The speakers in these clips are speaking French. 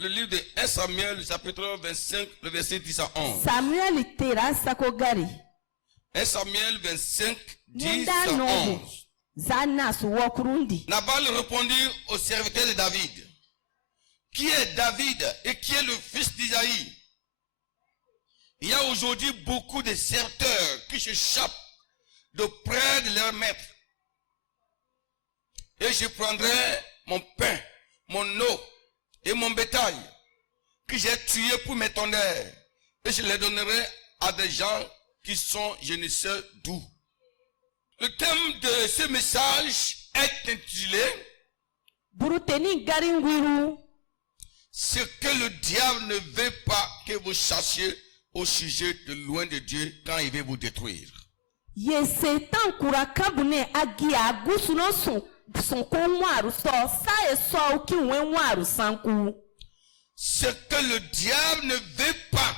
le livre de 1 Samuel, le chapitre 25, le verset 10 à 11. Samuel tera sakogari. 1 Samuel 25, 10 Nenda à nobu. 11. Zana suwokurundi. Nabal répondit au serviteur de David: qui est David et qui est le fils d'Isaïe? Il y a aujourd'hui beaucoup de serviteurs qui s'échappent de près de leur maître. Et je prendrai mon pain, mon eau et mon bétail que j'ai tué pour mes tonnerres, et je les donnerai à des gens qui sont je ne sais d'où. Le thème de ce message est intitulé Buruteni garingwiru. ce que le diable ne veut pas que vous sachiez au sujet de loin de Dieu quand il veut vous détruire. Ye setan kura kabune agia gusuno son konwaru so sa eso ki wenwaru sanku. Ce que le diable ne veut pas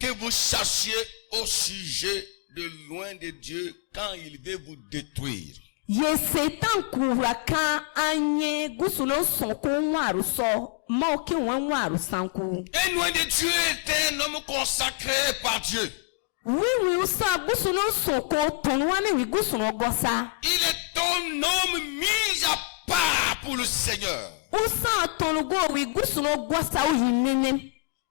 que vous sachiez au sujet de loin de Dieu quand il veut vous détruire. Ye setan kura kan anye gusuno son konwaru so mo ki wenwaru sanku. Et loin de Dieu était un homme consacré par Dieu. Oui, usa gusuno son ko tonwane wi gusuno gosa. Il est un homme mis à part pour le Seigneur. Usa tonugo wi gusuno gosa o yinene.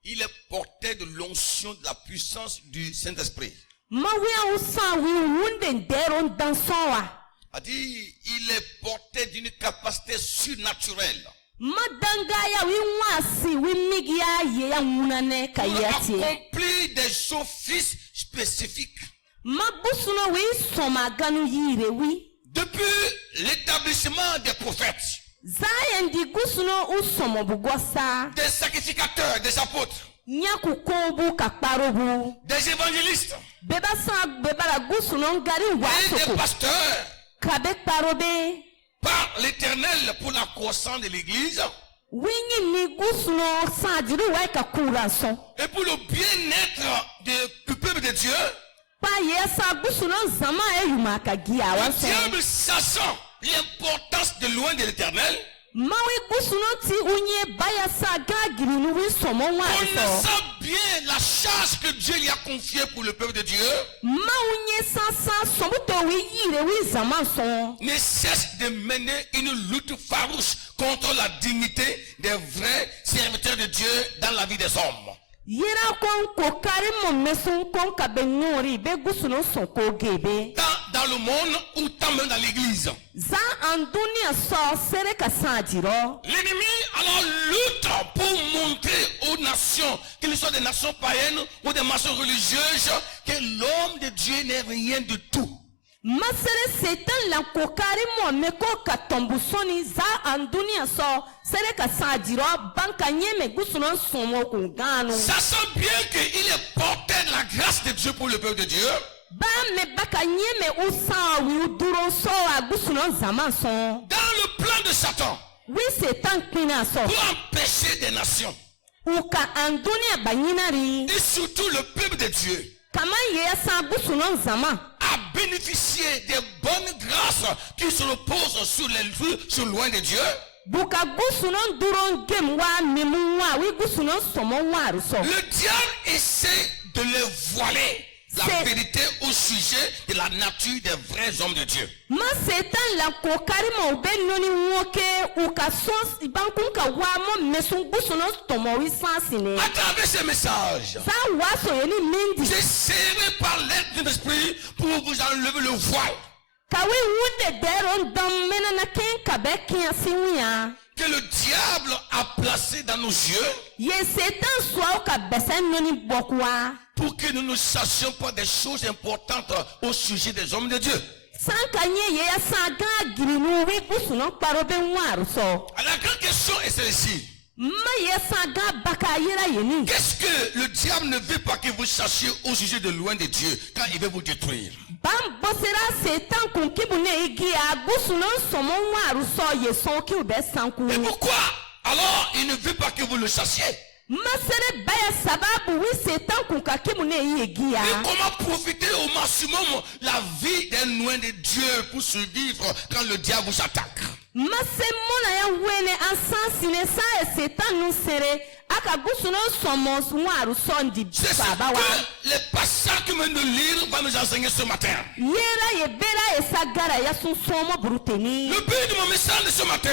Il est porté de l'onction de la puissance du Saint-Esprit. Mawe usa wi wunde deron dansoa. A dit, il est porté d'une capacité surnaturelle. Madangaya wi wasi wi migia ye ya munane Pour kayati. accomplir des offices spécifiques. Mabusuno wi soma ganu yire wi. Depuis l'établissement des prophètes, Zayen di gusuno usomo bugosa. des sacrificateurs, des apôtres, Nyaku kombu kakparobu. des évangélistes Beba sa beba gusuno ngari et des wasoko. pasteurs, Kabe parobe. par l'Éternel pour la croissance de l'Église Winyi ni gusuno sadiri waika kuranson. et pour le bien-être du peuple de Dieu. Pa yesa gusuno zama eyuma kagia Le wanson. diable, sachant l'importance de loin de l'Éternel, Mawe gusuno ti unye baya sa gagiri ni wi somo wanson. connaissant bien la charge que Dieu lui a confiée pour le peuple de Dieu, Maunye sasa somuto wi yire wi zaman son. ne cesse de mener une lutte farouche contre la dignité des vrais serviteurs de Dieu dans la vie des hommes. Yera kon kokari mo mesun kon kabe ngori be gusuno son ko gebe. Tant dans le monde ou tant même dans l'église. Za anduni so sere ka sanjiro. L'ennemi alors lutte pour montrer aux nations, qu'ils soient des nations païennes ou des nations religieuses, que l'homme de Dieu n'est rien du tout. Masere setan la kokari mo meko katombusoni za anduni so sere ka sanjiro banka nyeme gusuno somo kungano. Sachant bien qu'il est porté de la grâce de Dieu pour le peuple de Dieu, Ba me baka nyeme usa wi uduro so agusuno zaman son. dans le plan de Satan, Wi setan kina so. pour empêcher des nations, Uka anduni banyinari. et surtout le peuple de Dieu, Kama yesa gusuno zaman. à bénéficier des bonnes grâces qui se reposent sur loin de Dieu, Buka gusuno duron gemwa mimuwa wi gusuno somo waru so. le diable essaie de les voiler la vérité au sujet de la nature des vrais hommes de Dieu. Ma setan la kokari mo be noni woke uka sos ibankun ka wa mo mesun gusuno tomo wi sansine. À travers ce message, Sa waso yeni mindi. j'essaierai par l'aide de l'esprit pour vous enlever le voile Kawi wude deron dam menana ken kabe ken sinya. que le diable a placé dans nos yeux Ye setan swa ka besen noni bokwa. pour que nous ne sachions pas des choses importantes au sujet des hommes de Dieu. Sankanye ye saga girinu wi gusuno parobe waru so. Alors, la grande question est celle-ci. Ma ye saga baka yera yeni. Qu'est-ce que le diable ne veut pas que vous sachiez au sujet de loin de Dieu quand il veut vous détruire? Bam bosera setan kun kibune igia gusuno somo waru so ye son ki ube sanku. Et pourquoi? Alors, il ne veut pas que vous le sachiez. Masere baya sababu wi setan kun ka kibune igia. Et comment profiter au maximum la vie d'un loin de Dieu pour survivre quand le diable vous attaque? Mase mona ya wene ansansine sa setan nu sere aka gusuno somo nwaru sondi C'est ce baba wa que les pasteurs qui viennent de lire vont nous enseigner ce matin. yera ye bera esagara ya sunsomo buruteni Le but de mon message de ce matin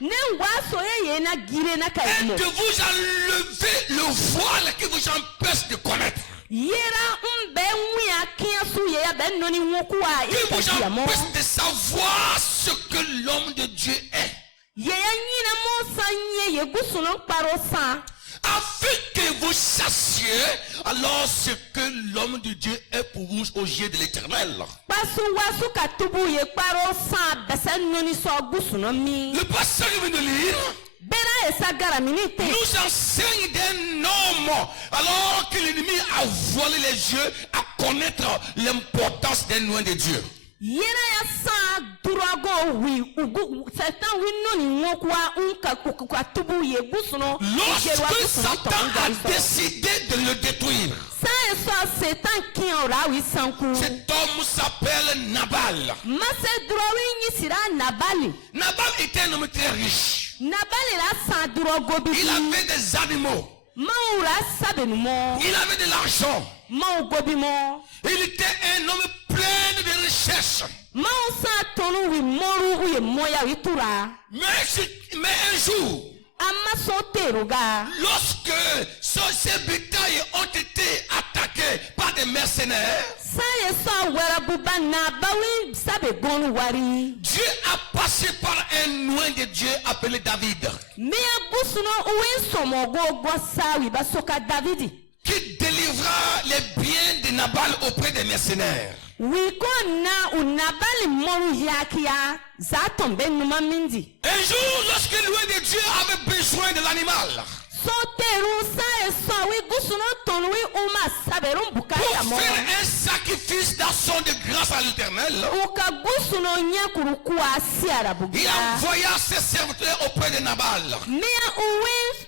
ne waso ye na gire na est kaimo de vous enlever le voile qui vous empêche de connaître. yera mbe nwia kiasu ye ya ben noni nwokuwa Qui vous ikajamo empêche de savoir ce que l'homme de Dieu est. ye ya nyina mo sanye ye gusuno parosa Afin que vous sachiez alors ce que l'homme de Dieu est pour vous aux yeux de l'Éternel. pasu wasu katubu ye parosa besen noni so gusuno mi Le pasteur qui vient de lire bera esagara minite nous enseigne d'un homme alors que l'ennemi a voilé les yeux à connaître l'importance des noms de Dieu. yena ya sa durago wi ugu satan wi noni nwokuwa unka tubu ye gusuno Lorsque Satan a décidé de le détruire, sa eso setan kin ora wi sanku cet homme s'appelle Nabal. mase durawi nyisira nabali Nabal était un homme très riche. nabali la sa durago bi Il avait des animaux. maura sabenumo Il avait de l'argent. mau gobimo Il était un homme plein de richesses. mau sa tonu wi moru wi moya wi tura Mais un jour, amma so teruga lorsque ces bétails ont été attaqués par des mercenaires, sa eso wera buba na bawi sabe gonu wari Dieu a passé par un oint de Dieu appelé David, mia busuno uwe somogo gosa wi basoka davidi qui délivra les biens de Nabal auprès des mercenaires. wiko na unabali moru yakia za tombe numa mindi Un jour, lorsque l'oint de Dieu avait besoin de l'animal so teru sa eso wi gusuno tonu wi uma saberum bukaya mo pour faire un sacrifice d'action de grâce à l'Éternel, uka gusuno nyakuru kuwa siara il bugia envoya ses serviteurs auprès de Nabal, mia uwe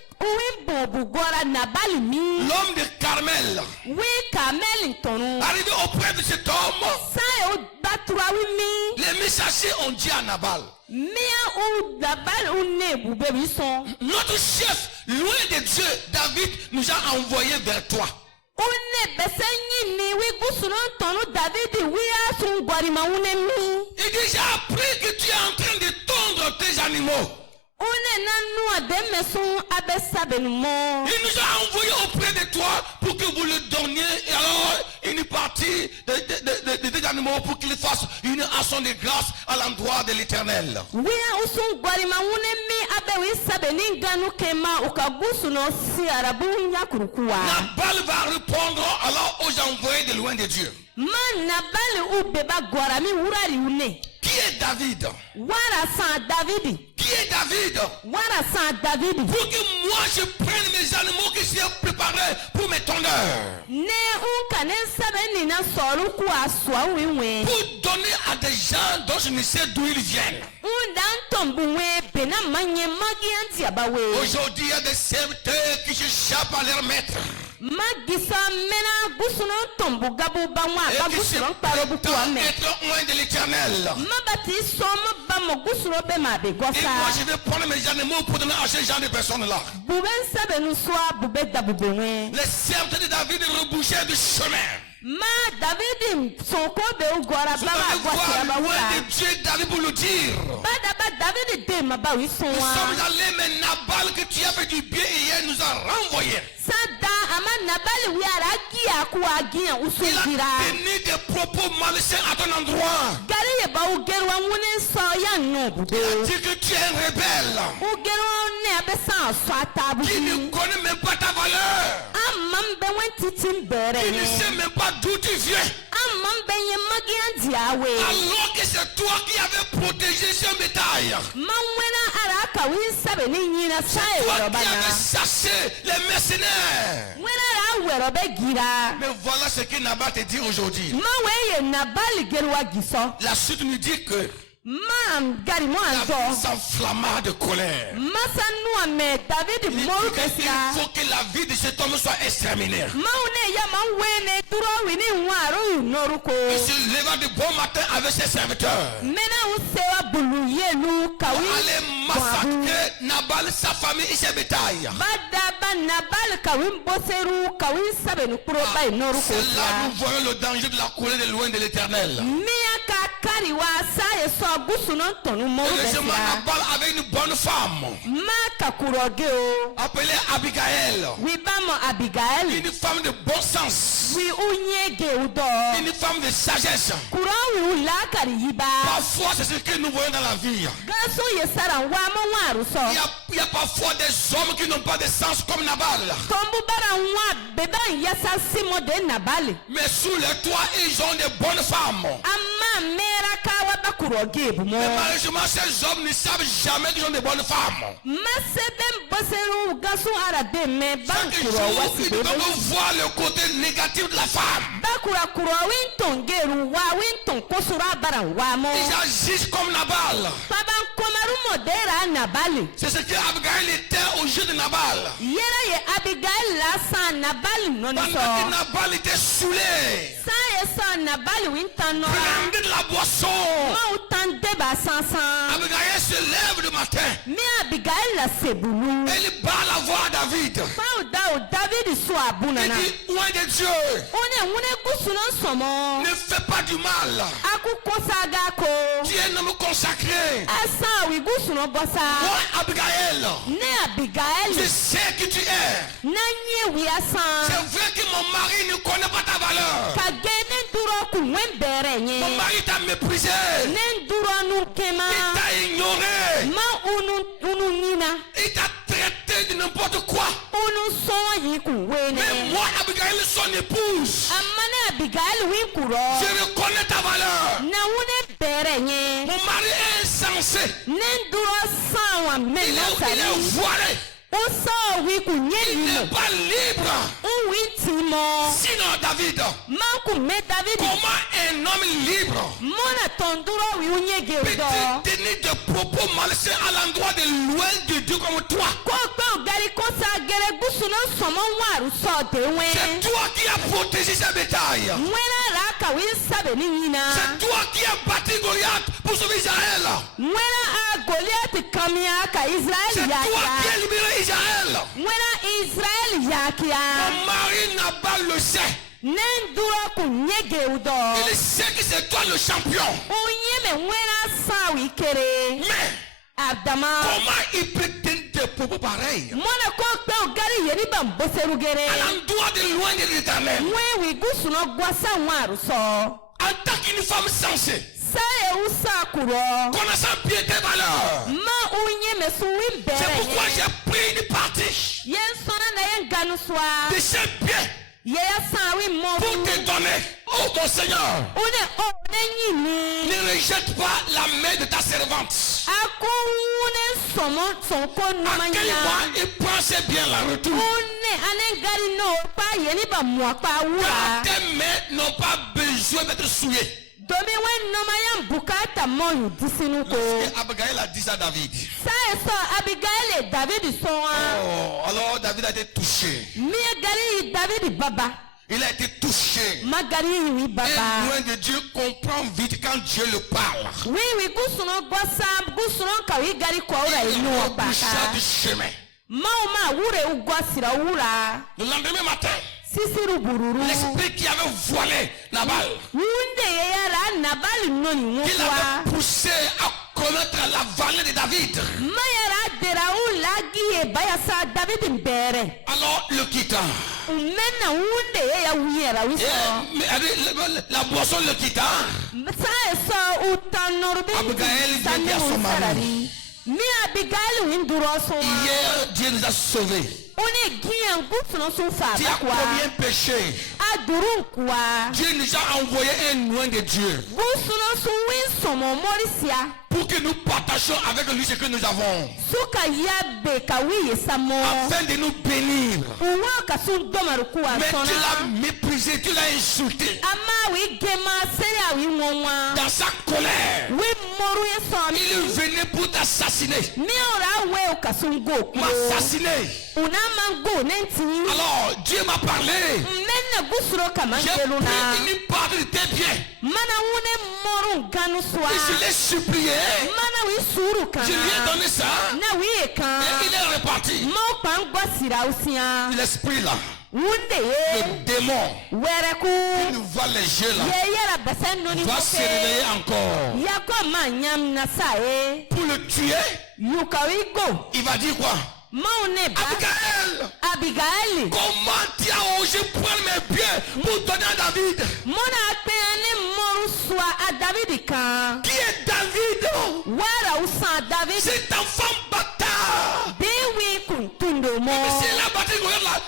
bobu gora nabali mi l'homme de Carmel. wi kameli tonu Arrivé auprès de cet homme, sa o batura wi mi les messagers ont dit à Nabal, mia u nabali une bube wi son notre chef, loin de Dieu, David, nous a envoyé vers toi. une besenyi ni wi gusuno tonu davidi wi asun gorima une mi Il dit, j'ai appris que tu es en train de tondre tes animaux. une nanu ademesun abesabenumo Il nous a envoyé auprès de toi pour que vous le donniez. Et alors, une partie des animaux pour qu'il fasse une action de grâce à l'endroit de l'Éternel. wi usun gorima une mi abe wi sabeni ganu kema uka gusuno si arabu nyakurukuwa Nabal va répondre alors aux envoyés de loin de Dieu. ma nabali ubeba gorami wurari une Qui est David? wara san davidi Qui est David? wara san davidi Pour que moi je prenne mes animaux que j'ai préparés pour mes tondeurs. ne unka ne sabeni na soru kuwa swa wiwe Pour donner à des gens dont je ne sais d'où ils viennent. undan tombuwe pena manye magianti abawe Aujourd'hui, il y a des serviteurs qui s'échappent à leur maître. magisa mena gusuno tombu gabu banwa Et ba qui se gusuno paro buku prétendent ame être loin de l'Éternel. mabati somo bamo gusuno be ma be Et moi, gosa je vais prendre mes animaux pour donner à ce genre de personnes-là. bube sabenu soa bube dabubewe Les serviteurs de David rebouchaient du chemin. ma davidi sonko be ugora Vous baba allez gosi voir abawa loin de Dieu David pour le dire. bada ba davidi de ma ba wi Nous sonwa sommes allés, mais Nabal que tu as fait du bien hier nous a renvoyés. sada ama nabali wi ara gia ku agia Il a usundira tenu des propos malsains à ton endroit. gari ye ba ugerwa ngune so ya no bube Il a dit que tu es un rebelle ugerwa ne abesa so atabu qui ne connaît même pas ta valeur. amam be wentitin bere Qui ne sait même pas d'où tu viens. amam be ye magian diawe Alors que c'est toi qui avais protégé ce bétail. manwena araka wi sabe ni nyina sai Toi qui werobana avais chassé les mercenaires. wena ra werobe gira Mais voilà ce que Nabal te dit aujourd'hui. mawe ye nabali gerwa giso La suite nous dit que mam gari mo David anzo s'enflamma de colère. masa nu ame david Il dit moru qu'il besira faut que la vie de cet homme soit exterminée. maune ya manwene duro wini nwaru noruko Il se leva de bon matin avec ses serviteurs. mena usewa bulu yelu kawi Allez massacrer Nabal, sa famille et ses bétails. badaba Nabal kawi boseru kawi sabenu kuroba inoru C'est là kosia que nous voyons le danger de la colère de loin de l'Éternel. mia ka kariwa sa yeso gusuno tonu moru Heureusement, besia Nabal avait une bonne femme ma ka kuroge o appelée Abigail. wi bamo Abigail Une femme de bon sens. wi unyege udo Une femme de sagesse. kuro wi ula kari yiba Parfois, c'est ce que nous voyons dans la vie. gaso yesara wa mo waru so Il y a parfois des hommes qui n'ont pas de sens comme Nabal. tombu bara wa beba yasa simo de Nabal Mais sous les toits, ils ont de bonnes femmes. amma mera kawa bakuroge bumo Mais malheureusement, ces hommes ne savent jamais qu'ils ont de bonnes femmes. maseben boseru gaso arabe me Chaque bankuro jour, wasi ils bebe doivent voir le côté négatif de la femme. bakura kuro winton geru wa winton kosura bara wa mo Ils agissent comme Nabal. paban komaru modera Nabal C'est ce que Abigail était au jeu de Nabal. yera ye Abigail la sa Nabal noni Pendant so que Nabal était saoulé, sa ye so Nabal winton no prendre de la boisson. ma utan deba sansan Abigail se lève le matin. mi Abigail la sebulu Elle bat la voix à David. fa uda o David so Elle abunana dit, loin de Dieu, une gusuno somo ne fais pas du mal. aku kosaga ko Tu es un homme consacré. asa wi gusuno bosa Moi, Abigail, ne Abigail je sais qui tu es. na nye wi asan C'est vrai que mon mari ne connaît pas ta valeur. ka gene duro ku wen bere nye Mon mari t'a méprisé. ne duro nu kema Il t'a ignoré. ma unu nina Il t'a traité de n'importe quoi. unu so yi ku wene Mais moi, Abigail, son épouse, amma ne Abigail wi kuro je reconnais ta valeur. na wune bere nye Mon mari est insensé. ne duro san wa men Il na est sari voilé. uso wi ku nye Il n'est limo pas libre. uwi timo Sinon, David, manku me David comment un homme libre mona tonduro wi unye peut geudo tenir des propos malsains à l'endroit de loin de Dieu comme toi? ko pe gari ko sa gere gusuno somo waru so de C'est wen toi qui as protégé ces bétails. mwena ra ka wi sabe ni nyina C'est toi qui as battu Goliath pour sauver Israël. mwena a Goliath kamia ka C'est Israel toi qui yakia as libéré Israël. mwena Israel yakia Mon mari Nabal le sait. nen duro ku nye geudo Il sait que c'est toi le champion. unye me mwena sa wi kere Mais abdama comment il peut tenir des propos pareils mona ko pe gari yeri ban boseru gere à l'endroit de loin de l'Éternel? mwe wi gusuno gwasa waru so En tant qu'une femme sensée, saye usa kuro connaissant bien tes valeurs. ma unye me su wi C'est pourquoi bere j'ai pris une partie yen sona na yen ganu swa de ces biens ye ya sa wi mo pour te donner. Oh mon Seigneur, une o ne nyini ne rejette pas la main de ta servante. aku une somo son ko no À quel manya moment il prend ses biens la retour? une ane gari no pa yeni ba mo pa Car wura tes mains n'ont pas besoin d'être souillées. domi wen no maya bukata mo yu disinu ko Et Abigail a dit ça à David. saye so Abigail David so Oh, alors David a été touché. mi gari David baba Il a été touché. magari wi Et baba loin de Dieu comprend vite quand Dieu le parle. wi gusuno bosa gusuno ka wi gari ko ura Il inu va baka boucher du chemin. ma wure ugwasira wura Le lendemain matin, sisiru bururu l'esprit qui avait voilé Nabal, wunde yara Nabal noni qui ngwa l'avait poussé à connaître la valeur de David, mayara dera ulagi e bayasa David mbere alors le quitta. umena wunde ya wiyera Et, wiso la boisson le quitta. saye so utanorbi Abigail dit à son mari, mi Abigail winduro so hier Dieu nous a sauvés. one giyan gusuno so fa Tu as bakwa combien péché? adurun kwa Dieu nous a envoyé un loin de Dieu gusuno so win somo morisia pour que nous partagions avec lui ce que nous avons, suka yabe ka wiye samo afin de nous bénir. uwa ka sun domaru kuwa Mais tu sona l'as méprisé, tu l'as insulté. ama wi gema seria wi ngonwa Dans sa colère, wi moru ye so il venait pour t'assassiner, mi ora we ka sun go ku m'assassiner. una mango nenti Alors Dieu m'a parlé. men na gusuro kama J'ai ngeluna. pris une part de tes biens. Mana wune moru ganu Et swa. je l'ai supplié. Mana wi suru kana. Je lui ai donné ça. Na wi kan. Et il est reparti. Mo pan gwasira usia. L'esprit là, Wunde ye. le démon, Wereku. qui nous voit les yeux là, Ye yera besen noni va se réveiller encore. Yako ma nyam na sa e. Pour le tuer, Yukawi go. il va dire quoi? Maune ba. Abigail, Abigail. comment tu as osé prendre mes biens pour donner à David? Mona peane moru swa a David kan. Qui est David? Wara usan David. Cet enfant bâtard. Dewi kuntundo mo. C'est la bataille qu'on regarde là.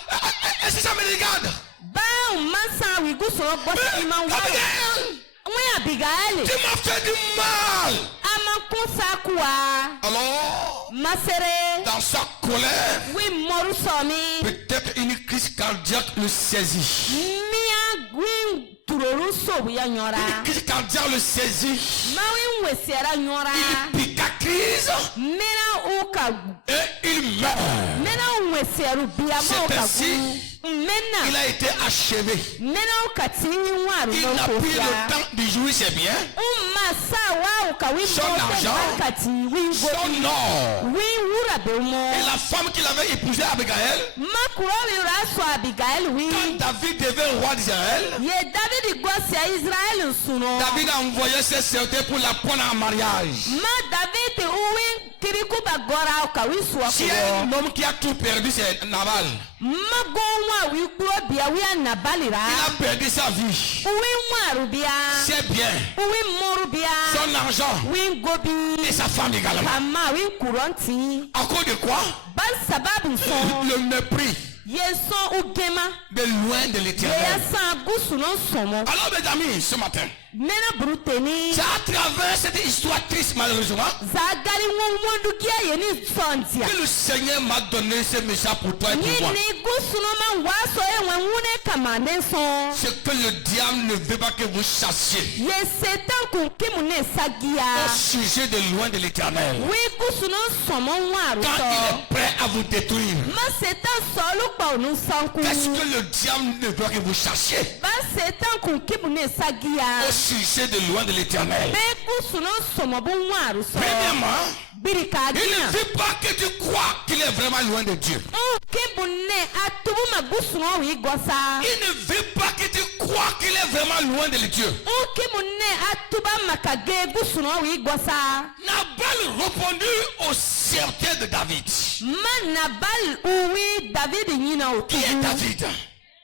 Est-ce que ça me regarde? Ba masa wi guso bosi ma wa. Abigail, Wi Abigail. tu m'as fait du mal. Amankusa kwa. Alors, Masere. dans sa colère, Wi moru somi. peut-être une crise cardiaque le saisit. Mia gwin turoru so ya nyora. Une crise cardiaque le saisit. Mawi wesiara nyora. Il pique à crise Mena uka. et il meurt. Mena wesiaru biya C'est ma uka. ainsi. Il Mena. a été achevé. Mena uka tini waru Il no n'a plus kofia. le temps de jouir ses biens, Masa wa uka wi Son argent. kati wi son or. wi wura be mo. Et la femme qu'il avait épousée, Abigail, Makuro wi raso Abigail wi. quand David devint roi d'Israël, Ye David gosia Israel suno. David a envoyé ses serviteurs pour la prendre en mariage. Ma David uwi kiriku bagora uka wi suwa Si un homme qui a tout perdu, c'est Nabal. Mago wa wi kuro bia wi anabalira. Il a perdu sa vie, Uwi waru bia. ses biens, Uwi moru bia. son argent Wi gobi. et sa femme également. Kama wi kuronti. À cause de quoi? Ban sababu son. Le mépris Yeson ugema. de loin de Yeya l'éternel. san gusu no somo. Alors mes amis, ce matin, Mena bruteni. c'est à travers cette histoire triste malheureusement Zagari wondu kia yeni sontia. que le Seigneur m'a donné ce message pour toi et pour moi. Ni gusu no man waso e wen wune kamande son. C'est que le diable ne veut pas que vous chassiez Ye setan kun kimune au sagia. sujet de loin de l'éternel. Wi gusu no somo waru Quand so. il est prêt à vous détruire, Ma setan solu pa onu sanku. qu'est-ce que le diable ne veut pas que vous chassiez Ba setan kun kimune sagia. au sujet de loin de l'éternel? Be gusu no somo bu waru so. Premièrement, Birika il gina. ne veut pas que tu crois qu'il est vraiment loin de Dieu. Kibune atubu magusu no wi gosa. Il ne veut pas que tu crois qu'il est vraiment loin de Dieu. Ukimune atuba makage gusu no wi gosa. Nabal répondit au serviteur de David. Manabal uwi David nyina Qui est otubu. David?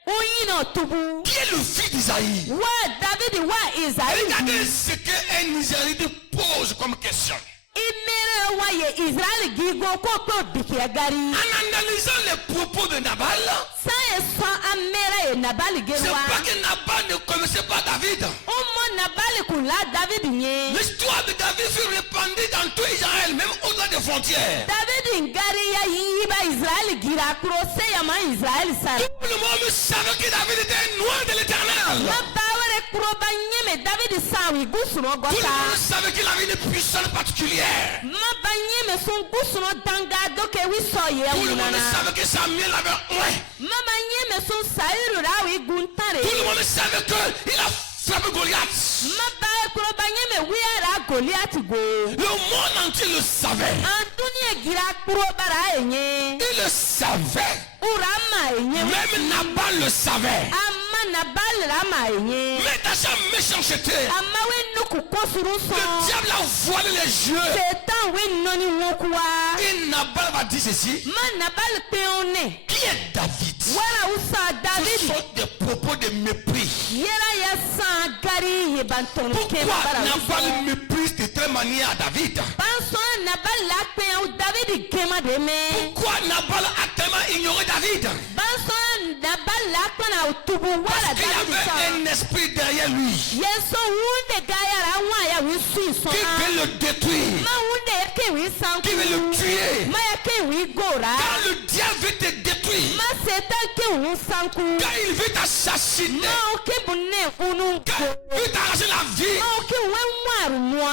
Uyina otubu. Qui est le fils d'Isaïe? Wa David wa Regardez Isaïe. ce qu'un Israélite pose comme question. Imere wa ye Israël gigo koko bikiagari. En analysant les propos de Nabal, Sa eso amera ye Nabal c'est gerwa. pas que Nabal ne connaissait pas David. Umo Nabal kula David nye. L'histoire de David fut répandue dans tout Israël, même au-delà des frontières. David ngari ya yiba Israël gira kurose ya ma Israël sar. Tout le monde savait que David était loin de l'éternel. Ma bawere kuroba nyeme David sawi gusu no Tout le gosa. monde savait qu'il avait une puissance particulière. Ma banyeme son gusu no danga doke wi soye Tout le monde unana. savait que Samuel avait oint. Ma banyeme son sairu rawi guntare. Tout le monde savait qu'il a frappé Goliath. Ma bae kuroba nyeme wi ara Goliath go. Le monde entier le savait. Antunie gira kuroba ra enye. Il le savait. Urama enye. Même Nabal le savait. Amma Nabal rama enye. Mais dans sa méchanceté, Amma we nuku kosuru le son. diable a voilé les yeux. Setan we noni wokuwa. Et Nabal va dire ceci. Ma Nabal peone. Qui est David? Wala usa Ce David. sont des propos de mépris. Yera ya san gari ye banton Pourquoi ke bara Nabal usa. méprise de telle manière à David? Banso Nabal la pe au David kema de me. Pourquoi Nabal a tellement ignoré David? Banso Nabal la pe na utubu wala Parce qu'il y David sa. avait un esprit derrière lui Yeso wunde gaya ra wa ya wi su so. qui veut le détruire, Ma wunde ya ke wi san. qui veut le tuer. Ma ya ke wi gora. Quand le diable veut te détruire, Ma setan ke wi sanku. quand il veut t'assassiner, Ma o ke bunne unu. quand il veut t'arracher la vie, Ma o ke we mwaru mwa.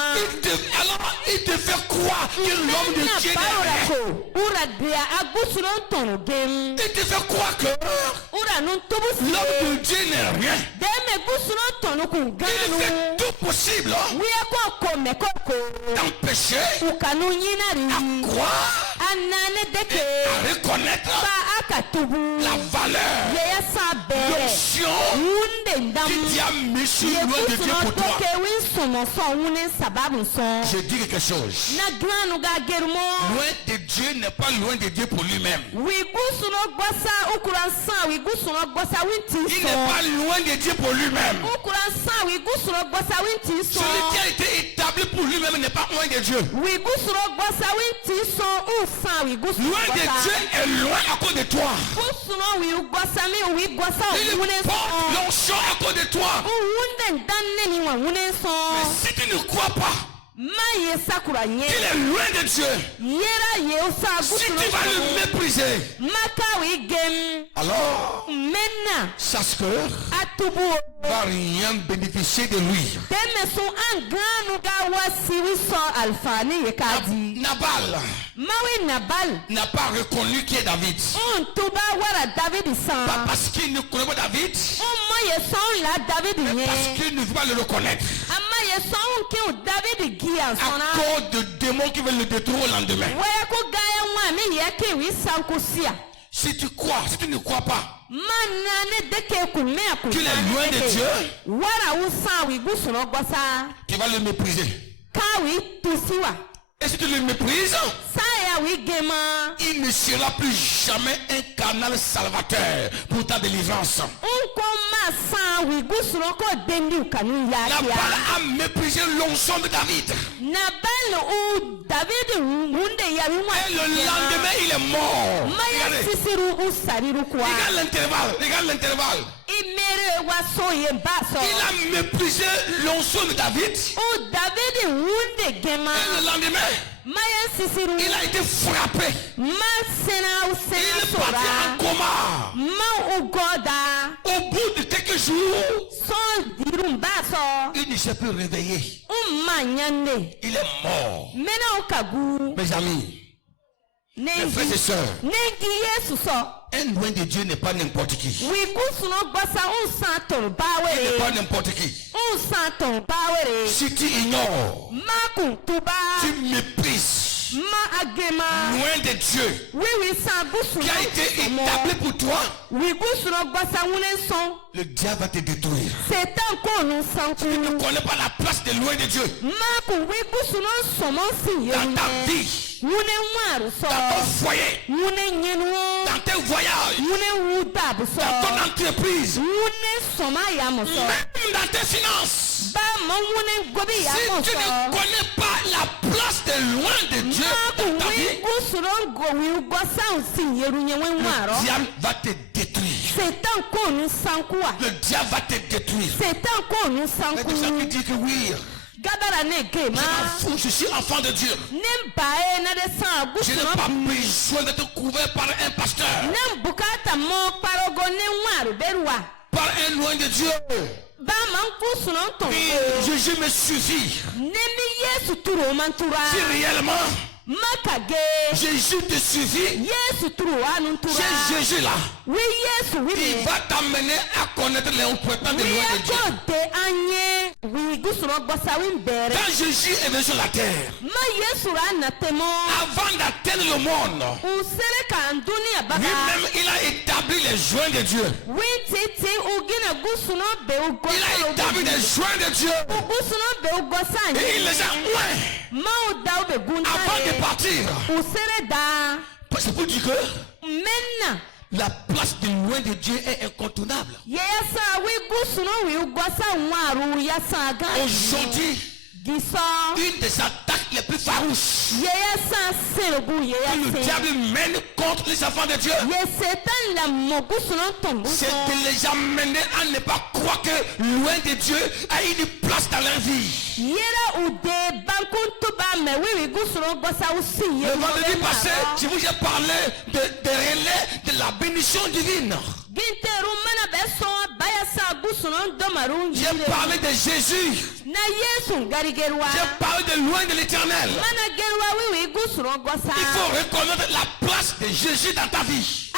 alors il te fait croire que l'homme de Dieu n'est rien. Ura dia agusu no tono game. Il te fait croire que L'homme de Dieu n'est rien. Il fait tout possible d'empêcher à croire et à reconnaître la valeur, l'onction qui Dieu a mis sur loin de Dieu pour toi. Je dis quelque chose. Loin de Dieu n'est pas loin de Dieu pour lui-même. Il n'est pas loin de Dieu pour lui-même. Celui qui a été établi pour lui-même n'est pas loin de Dieu. Loin de Dieu est loin à cause de toi. Il porte l'onction à cause de toi. Mais si tu ne crois pas qu'il est loin de Dieu, si tu vas le mépriser, alors sache que tu ne vas rien bénéficier de lui. Nabal n'a pas reconnu qui est David. Pas parce qu'il ne connaît pas David, mais parce qu'il ne veut pas le reconnaître. À cause de démons qui veulent le détruire au lendemain. Si tu crois, si tu ne crois pas qu'il est loin de Dieu, tu vas le mépriser. Et si tu le méprises, il ne sera plus jamais un canal salvateur pour ta délivrance. Nabal a méprisé l'onction de David. Et le lendemain, il est mort. Regarde l'intervalle. Regarde l'intervalle. Il a méprisé l'onction de David. Et le lendemain, il a été frappé. Il est parti en coma. Au bout de quelques jours, il ne s'est plus réveillé. Il est mort. Mes amis, mes frères et sœurs, un loin de Dieu n'est pas n'importe qui. Il n'est pas n'importe qui. Si tu ignores, tu méprises loin de Dieu qui a été établi pour toi, le diable va te détruire. Tu ne connais pas la place de loin de Dieu dans ta vie, dans ton foyer, dans tes voyages, dans ton entreprise, même dans tes finances. Si tu ne connais pas la place de loin de Dieu dans ta vie, le diable va te détruire. Le diable va te détruire. Mais tout ça qui dit que oui, je suis enfant de Dieu. Je n'ai pas besoin d'être couvert par un pasteur, par un loin de Dieu. Jésus me suffit. Si réellement Jésus te suffit, c'est Jésus là. Il va t'amener à connaître les représentants de loin de Dieu. Quand Jésus est venu sur la terre, avant d'atteindre le monde, lui-même il a établi les joints de Dieu. Il a établi les joints de Dieu. Et il les a ouins avant de partir. C'est pour dire que la place de loin de Dieu est incontournable. Aujourd'hui, une des attaques les plus farouches que le diable mène contre les enfants de Dieu, c'est de les amener à ne pas croire que loin de Dieu a une place dans leur vie. Le vendredi passé, je vous ai parlé de relais de la bénédiction divine. J'ai parlé de Jésus. J'ai parlé de loin de l'Éternel. Il faut reconnaître la place de Jésus dans ta vie.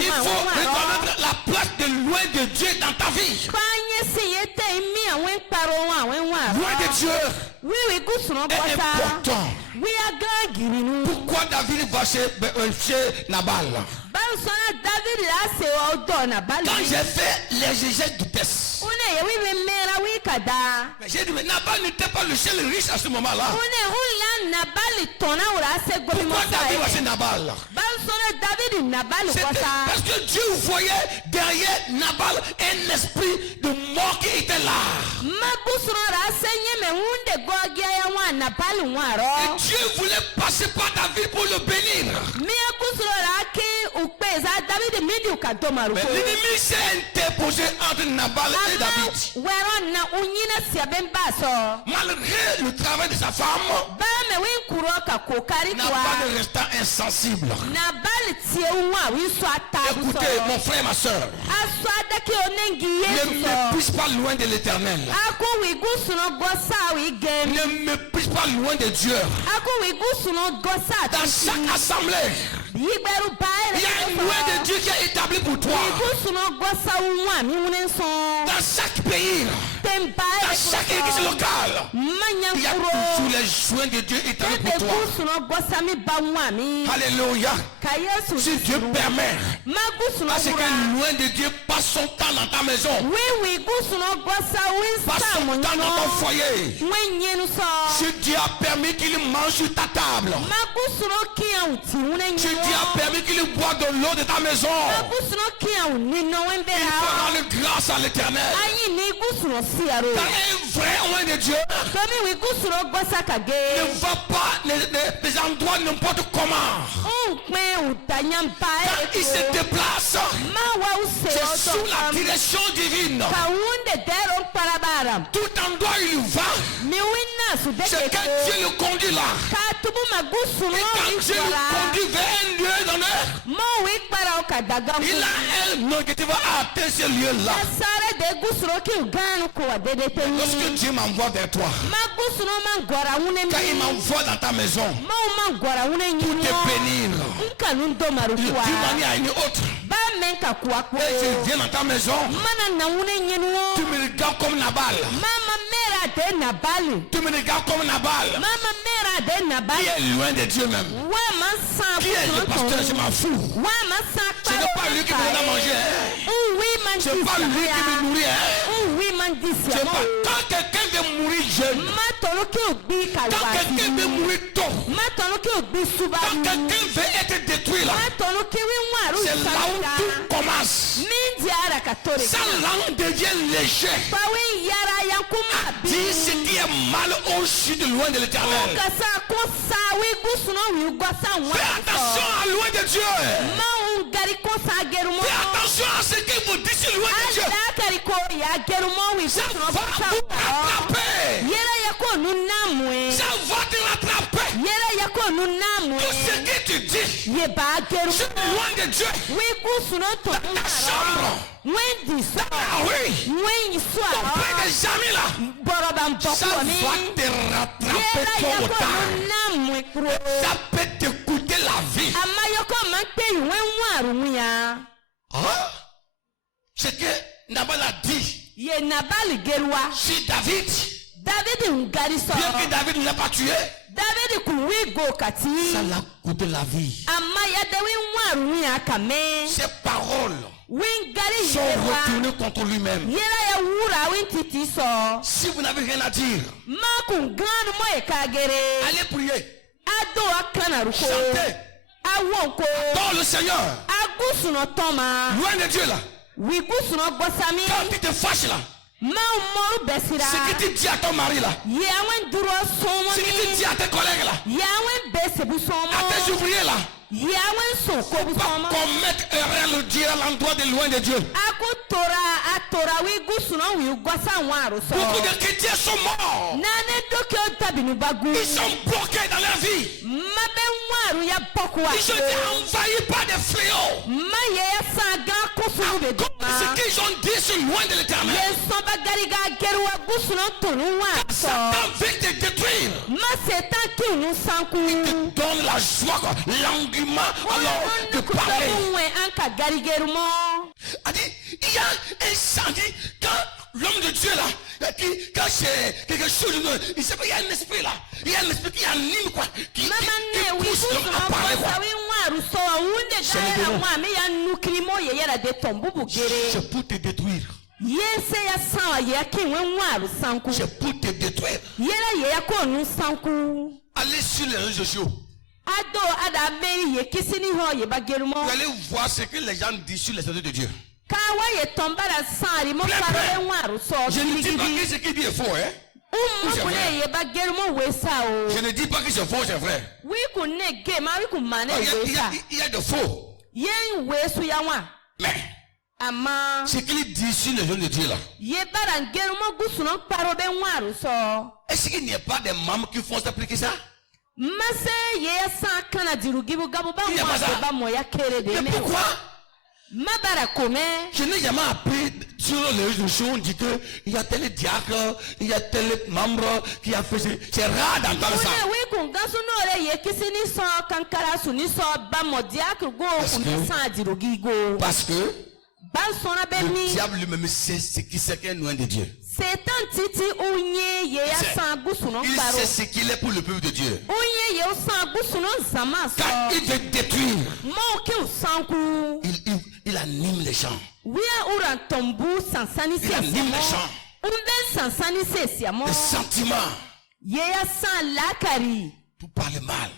Il faut reconnaître la place de loin de Dieu dans ta vie. Loin de Dieu est important. Pourquoi David va chez Nabal? Quand j'ai fait l'exégèse du texte, j'ai dit, mais Nabal n'était pas le seul riche à ce moment-là. Pourquoi David va chez Nabal? C'était parce que Dieu voyait derrière Nabal un esprit de mort qui était là. Et Dieu voulait passer par David pour le bénir. Mais l'ennemi s'est interposé entre Nabal et David. Malgré le travail de sa femme, Nabal restant insensible. Écoutez, mon frère et ma soeur, ne méprise pas loin de l'Éternel. Ne méprise pas loin de Dieu. Dans chaque assemblée, il y a une loi de Dieu qui est établie pour toi. Dans chaque pays, dans chaque église locale, il y a toujours les joints de Dieu établis pour toi. Alléluia. Si Dieu permet à ce que loin de Dieu passe son temps dans ta maison, passe son temps dans ton foyer, si Dieu a permis qu'il mange sur ta table, si Dieu a permis qu'il boive de l'eau de ta maison, il faut rendre grâce à l'Éternel. Car un vrai loin de Dieu ne va pas les endroits n'importe comment. Quand il se déplace, c'est sous la direction divine. Tout endroit où il va, c'est quand Dieu le conduit là. Et quand Dieu le conduit vers un lieu donné, il a un nom qui va atteindre ce lieu-là. Lorsque Dieu m'envoie vers toi, quand il m'envoie dans ta maison pour te bénir d'une manière à une autre, et je viens dans ta maison, tu me regardes comme Nabal. Tu me regardes comme Nabal. Qui est loin de Dieu même. Qui est le pasteur? Je m'en fous. Ce n'est pas lui qui me donne à manger. Ce n'est pas lui qui me nourrit. Quand quelqu'un veut mourir jeune, quand quelqu'un veut mourir tôt, quand quelqu'un veut être détruit là, c'est là où tout commence. Sa langue devient légère. Dis ce qui est mal au-dessus de loin de l'Éternel. Fais attention à loin de Dieu. Fais attention à ce qu'il vous dit sur loin de Dieu. Ça va vous rattraper. Ça va te rattraper. Tout ce que tu dis sur loin de Dieu, dans ta chambre, auprès des amis là, ça va te rattraper tôt ou tard. Ça peut te coûter la vie. Ce que Nabal a dit si David, bien que David ne l'a pas tué, ça l'a coûté la vie. Ses paroles sont retournées contre lui-même. Si vous n'avez rien à dire, allez prier, chantez, adore le Seigneur. Loin de Dieu là. Quand tu te fâches là, ce que tu dis à ton mari là, ce que tu dis à tes collègues là, à tes ouvriers là, pas commettre erreur le dire à l'endroit de loin de Dieu. Beaucoup de chrétiens sont morts. Ils sont bloqués dans leur vie. Ils ont été envahis par des fléaux. Ce qu'ils ont dit sur loin de l'Éternel. Satan veut te détruire. Il te donne la joie, l'engouement, alors de parler. A dit, il y a un incendie quand l'homme de Dieu là, quand c'est quelque chose, il sait pas, il y a un esprit là, il y a un esprit qui anime quoi, qui pousse l'homme à parler quoi. C'est pour te détruire. C'est pour te détruire. Allez sur les réseaux sociaux. Vous allez voir ce que les gens disent sur les œuvres de Dieu. Je ne dis pas que ce qu'il dit est faux, hein? Je ne dis pas que c'est faux, c'est vrai. Il y a de faux. Mais ce qu'il dit sur les œuvres de Dieu là, est-ce qu'il n'y a pas des membres qui font s'appliquer ça? Il n'y a pas ça. Mais pourquoi? Je n'ai jamais appris sur les réseaux sociaux, on dit qu'il y a tel diacre, il y a tel membre qui a fait ça. C'est rare d'entendre ça. Parce que le diable lui-même sait ce qui c'est qu'un loin de Dieu. Il sait ce qu'il est pour le peuple de Dieu. Quand il veut détruire, il anime les gens. Il anime les gens. Des sentiments. Pour parler mal.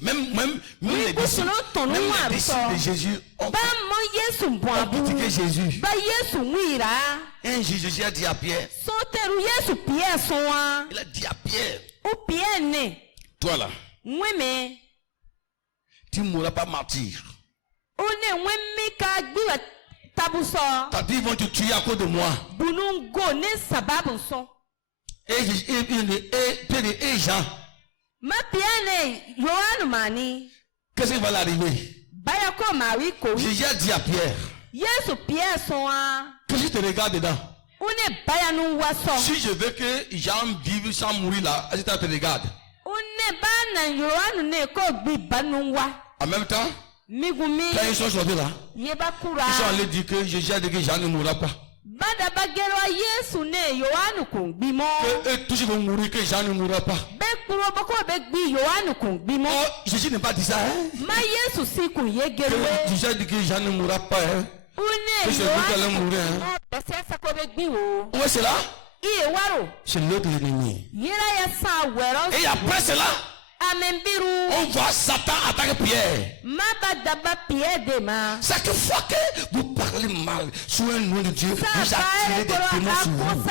Même les disciples de Jésus ont critiqué Jésus. Un jour Jésus a dit à Pierre, il a dit à Pierre, toi là, tu ne mourras pas martyr. T'as dit ils vont te tuer à cause de moi. Et Jean, qu'est-ce qui va l'arriver? Jésus a dit à Pierre, que je te regarde dedans. Si je veux que Jean vive sans mourir là, je te regarde. En même temps, quand ils sont sortis là, ils sont allés dire que Jésus a dit que Jean ne mourra pas. Que tous vont mourir, que Jean ne mourra pas. Oh, Jésus n'a pas dit ça, hein? Que Jésus a dit que Jean ne mourra pas, hein? Que c'est lui qui allait mourir, hein? Où est cela? C'est l'autre ennemi. Et après cela, on voit Satan attaquer Pierre. Chaque fois que vous parlez mal sur un nom de Dieu, vous attirez des démons sur vous.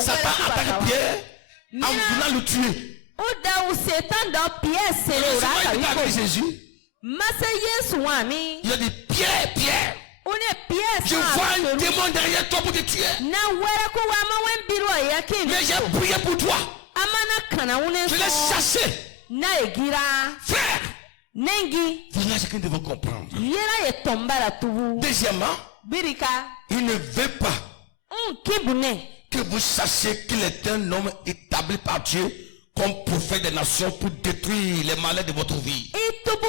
Satan attaque Pierre en voulant le tuer. Alors, il a dit Jésus. Il a dit Pierre, Pierre. Je vois un démon derrière toi pour te tuer. Mais j'ai prié pour toi. Je l'ai chassé. Frère. Voilà ce que nous devons comprendre. Deuxièmement, il ne veut pas que vous sachiez qu'il est un homme établi par Dieu comme prophète des nations pour détruire les malheurs de votre vie. Loin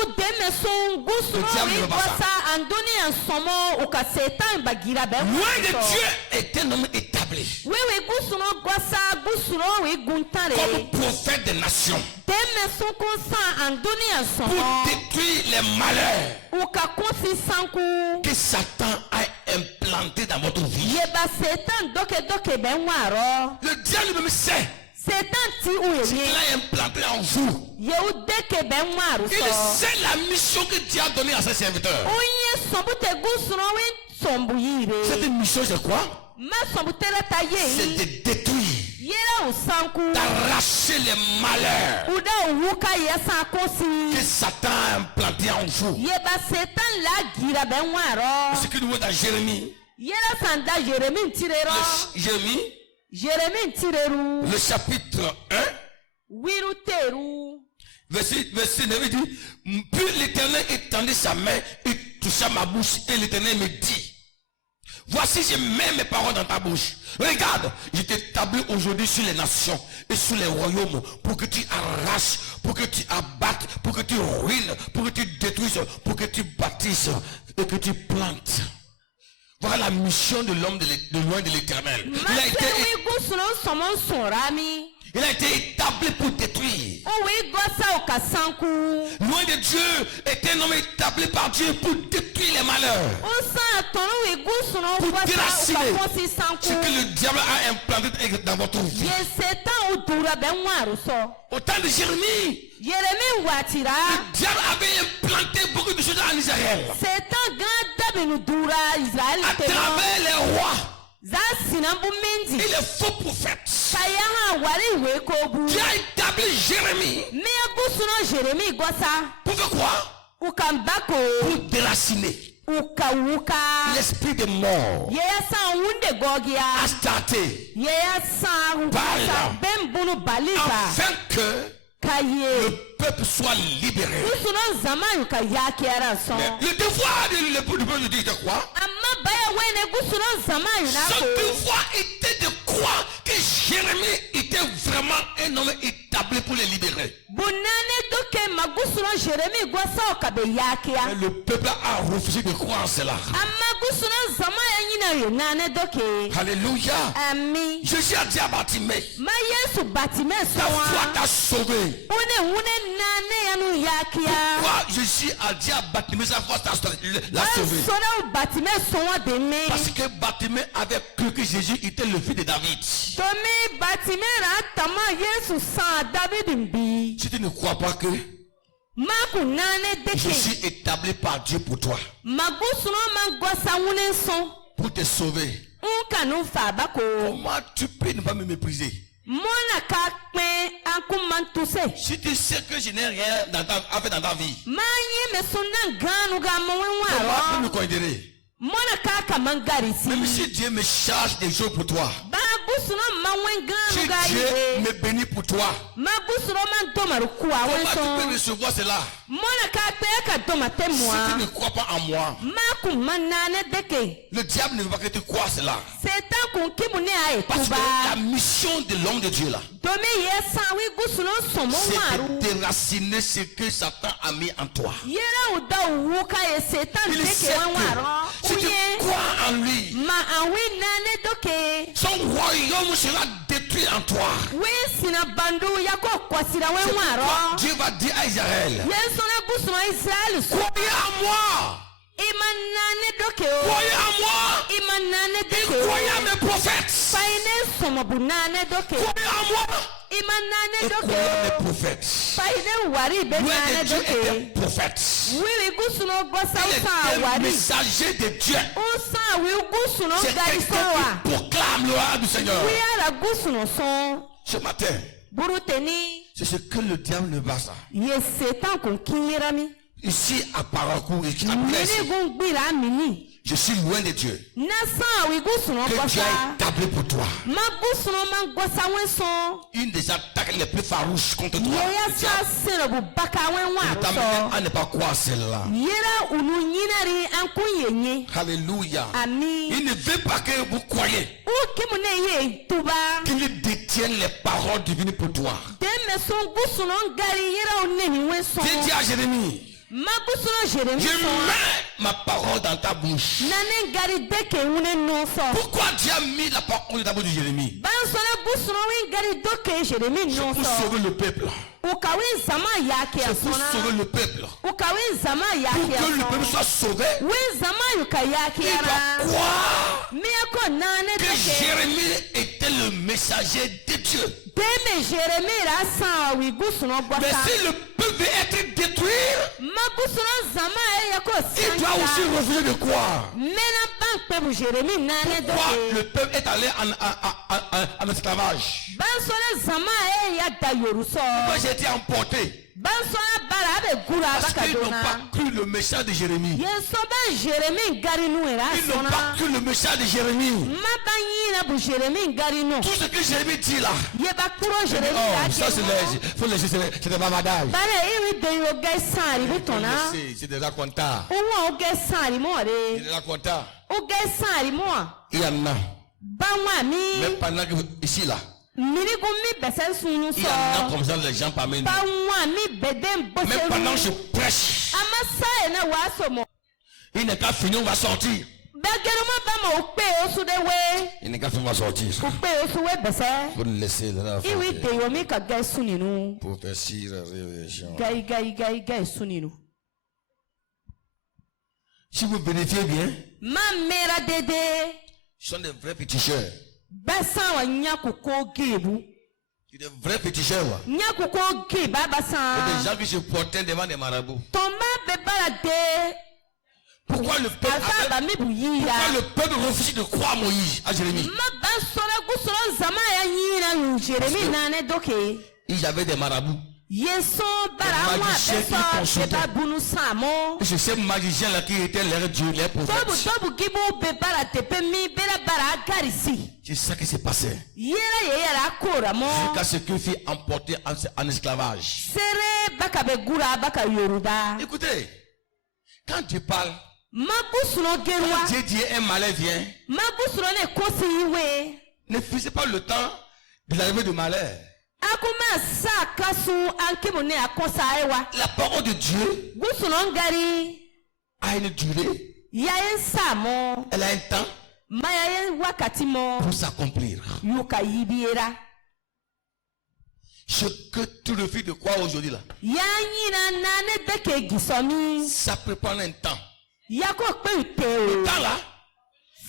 de Dieu est un homme établi comme prophète des nations pour détruire les malheurs que Satan a implantés dans votre vie. Le diable lui-même sait ce qu'il a implanté en vous. Il sait la mission que Dieu a donnée à ses serviteurs. Cette mission c'est quoi? C'est de détruire, d'arracher les malheurs que Satan a implanté en vous. Ce que nous voyons dans Jérémie. Jérémie, le chapitre 1, verset 9 dit, puis l'Éternel étendit sa main et toucha ma bouche et l'Éternel me dit, Voici, je mets mes paroles dans ta bouche. Regarde, je t'établis aujourd'hui sur les nations et sur les royaumes pour que tu arraches, pour que tu abattes, pour que tu ruines, pour que tu détruises, pour que tu bâtisses et que tu plantes. Voilà la mission de l'homme de loin de l'Éternel. Il a été établi pour détruire. Loin de Dieu est un homme établi par Dieu pour détruire les malheurs. Pour déraciner ce que le diable a implanté dans votre vie. Au temps de Jérémie, le diable avait implanté beaucoup de choses en Israël. À travers les rois et les faux prophètes. Dieu a établi Jérémie. Pour faire quoi? Pour déraciner l'esprit de mort. Astarté. Afin que le peuple soit libéré. Le devoir du peuple de Dieu était quoi? Son devoir était de croire que Jérémie était vraiment un homme établi pour les libérer. Mais le peuple a refusé de croire en cela. Alléluia. Jésus a dit à Bartimée, ta foi t'a sauvé. Pourquoi Jésus a dit à Bartimée, sa foi t'a sauvé? Parce que Bartimée avait cru que Jésus était le fils de David. Si tu ne crois pas que je suis établi par Dieu pour toi, pour te sauver, comment tu peux ne pas me mépriser? Si tu sais que je n'ai rien à faire dans ta vie, comment tu me considérer? Même si Dieu me charge des jours pour toi, si Dieu me bénit pour toi, comment tu peux recevoir cela? Si tu ne crois pas en moi, le diable ne veut pas que tu crois cela. Parce que la mission de l'homme de Dieu là, c'est de déraciner ce que Satan a mis en toi. Il sait que si tu crois en lui, son royaume sera détruit en toi. Dieu va dire à Israël, croyez en moi. Croyez en moi. Et croyez à mes prophètes. Croyez en moi. Et croyez à mes prophètes. Loin de Dieu était prophète. Il était messager de Dieu. C'est quelqu'un qui proclame le roi du Seigneur. Ce matin, c'est ce que le diable ne va ça. Ici à Parakou et à Brest, je suis loin de Dieu. Que Dieu a établi pour toi. Une des attaques les plus farouches contre toi. Il t'amène à ne pas croire celle-là. Alléluia. Il ne veut pas que vous croyez qu'il détienne les paroles divines pour toi. Dieu dit à Jérémie, je mets ma parole dans ta bouche. Pourquoi Dieu a mis la parole dans ta bouche de Jérémie? C'est pour sauver le peuple. C'est pour sauver le peuple. Pour que le peuple soit sauvé, il doit croire que Jérémie était le messager de Dieu. Mais si le peuple veut être détruit, il doit aussi refuser de croire. Pourquoi le peuple est allé en esclavage? Pourquoi j'ai été emporté? Parce qu'ils n'ont pas cru le message de Jérémie. Ils n'ont pas cru le message de Jérémie. Tout ce que Jérémie dit là, ça c'est des bavadages. C'est des racontars. C'est des racontars. o ga san moi Il y en a. ba wa mi Mais pendant que ici là, mirigu mi bese sunu il y en a so comme ça les gens parmi nous. ba wa mi bedem Mais bose pendant que je prêche, ama sa na wa so mo il n'est qu'à finir, on va sortir. Bageruma ba ma o pe osu de we Il n'est qu'à finir, on va sortir. o pe osu we bese Vous le laissez là. iwi de yo mi ka ga suninu Pour réussir la révélation. gai suninu Si vous vérifiez bien, ma mera dede ce sont des vrais péticheurs. basa wa nyakuko gibu C'est des vrais péticheurs. nyakuko giba C'est basa des gens qui se portaient devant des marabouts. Toma be balade Pourquoi le peuple, Asa ba mi bu yi pourquoi ya le peuple refuse de croire à Moïse, à Jérémie? ma ba sora gusoro zama ya yina nu Jeremy nane doke Ils avaient des marabouts. yeso bara wa magiciens qui beso consultaient. be ba bunu samo Et c'est ces magiciens-là qui étaient leurs dieux, les prophètes. tobu gibu be bara tepe mi bera bara garisi C'est ça qui s'est passé. yera ye yara kora mo Jusqu'à ce qu'il fut emporté en esclavage. sere baka be gura baka yoruda Écoutez, quand Dieu parle, mabusuno gerwa Dieu dit un malheur vient, mabusuno ne kosi iwe ne fixez pas le temps de l'arrivée du malheur. akuma sa kasu ankimu ne akosa ewa La parole de Dieu gusuno ngari a une durée, yaye samo elle a un temps mayaye wakati mo pour s'accomplir. yuka yibiera Ce que tu refuses de croire aujourd'hui là, yanyina nane deke gisomi ça peut prendre un temps. yako pe Le uteo temps là,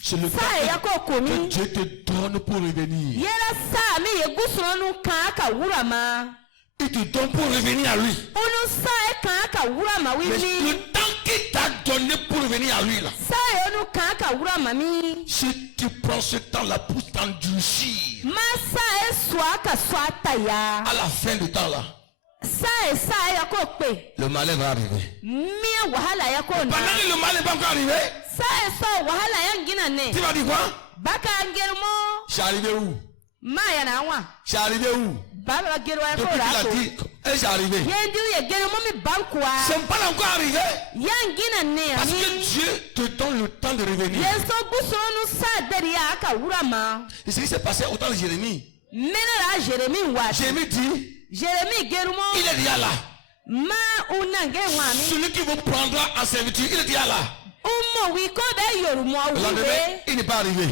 c'est le temps sa yako que komi Dieu te donne pour revenir. yera sa mi ye gusuno nu kan aka wurama Il te donne pour revenir à lui. unu sa e kan aka wurama Mais wini le temps qu'il t'a donné pour revenir à lui là, sa ye nu kan aka wurama mi si tu prends ce temps-là pour t'endurcir, ma sa e swa aka swa taya à la fin du temps là, sa yako pe le malheur va arriver. mi wahala yako na Pendant que le malheur n'est pas encore arrivé, sa e so wahala yangina ne tu vas dire quoi? baka ngermo C'est arrivé où? ma ya na wa C'est arrivé où? baba gerwa yako Depuis qu'il a rako dit, et c'est arrivé. yendi ye germo mi bankwa C'est pas encore arrivé. yangina ne Parce ami que Dieu te donne le temps de revenir. yeso gusonu sa deri ya aka wurama Et ce qui s'est passé au temps de Jérémie. menera Jeremy wa Jérémie dit, Jeremy germo il est déjà là. ma unange wami Celui qui vous prendra en servitude, il est déjà là. umo wi ko be yorumo Le lendemain, wiwe il n'est pas arrivé.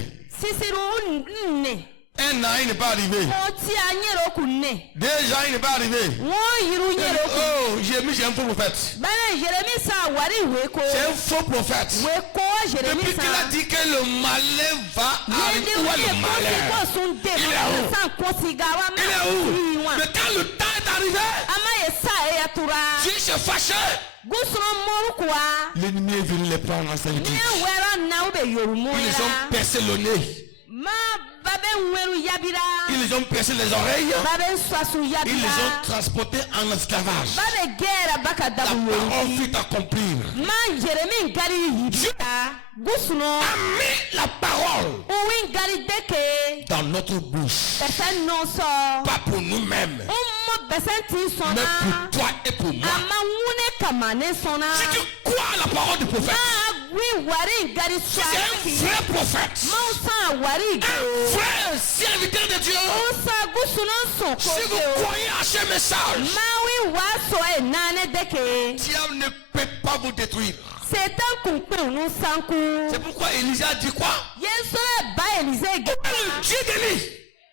sisiru nne Un an, il n'est pas arrivé. mo ti anyero kunne 2 ans, il n'est pas arrivé. won yiru nyero ku Oh, Jérémie, c'est un faux prophète. bana Jeremy sa wari we ko C'est un faux prophète. we ko Jeremy Depuis qu'il a sa dit que le malheur va arriver. yendi Où est we le ko malheur? sun de Il est où? san ko sigawa Il est où? ma Mais quand le temps est arrivé, ama ye sa e atura Dieu s'est fâché. gusuro moru kwa L'ennemi est venu les prendre en servitude. ni wera na ube yorumo Ils les ont era percé le nez. ma babe nweru yabira Ils les ont percé les oreilles. babe swasu Ils les yabira ont transportés en esclavage. babe gera baka La dabu parole yoruki fut accomplie. ma Jeremy ngari yibita gusuno A mis la parole uwi ngari deke dans notre bouche. bese non so Pas pour nous-mêmes, ummo bese ti mais sona pour toi et pour moi. ama wune kamane sona Si tu crois à la parole du prophète, ma wi wari ngari c'est un vrai prophète, ma usa wari un vrai serviteur de Dieu. usa gusuno son Si vous ko croyez à ce message, ma wi waso e nane deke Dieu ne peut pas vous détruire. Satan kumpe unu sanku C'est pourquoi Élisée a dit quoi? yeso ba Elise ge Le Dieu d'Élie,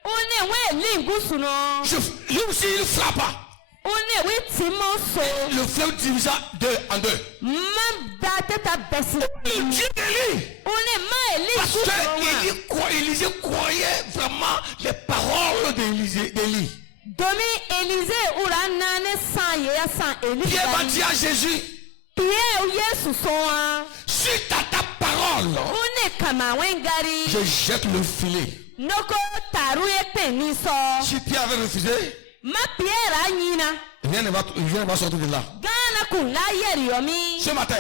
one we lingusu no lui aussi il frappa. one we timo so Le fleuve divisa en deux. ma da teta besi Le Dieu d'Élie. one ma Parce Elise que Élisée croyait vraiment les paroles d'Élie. domi Elise ura nane san ye ya san Pierre va Elise dire à Jésus, Pierre Yesu so a suite à ta parole, one kama wengari je jette le filet. noko taru ye peni so Si Pierre avait refusé, ma Pierre anyina rien ne va sortir de là. gana kun la yeri yomi Ce matin,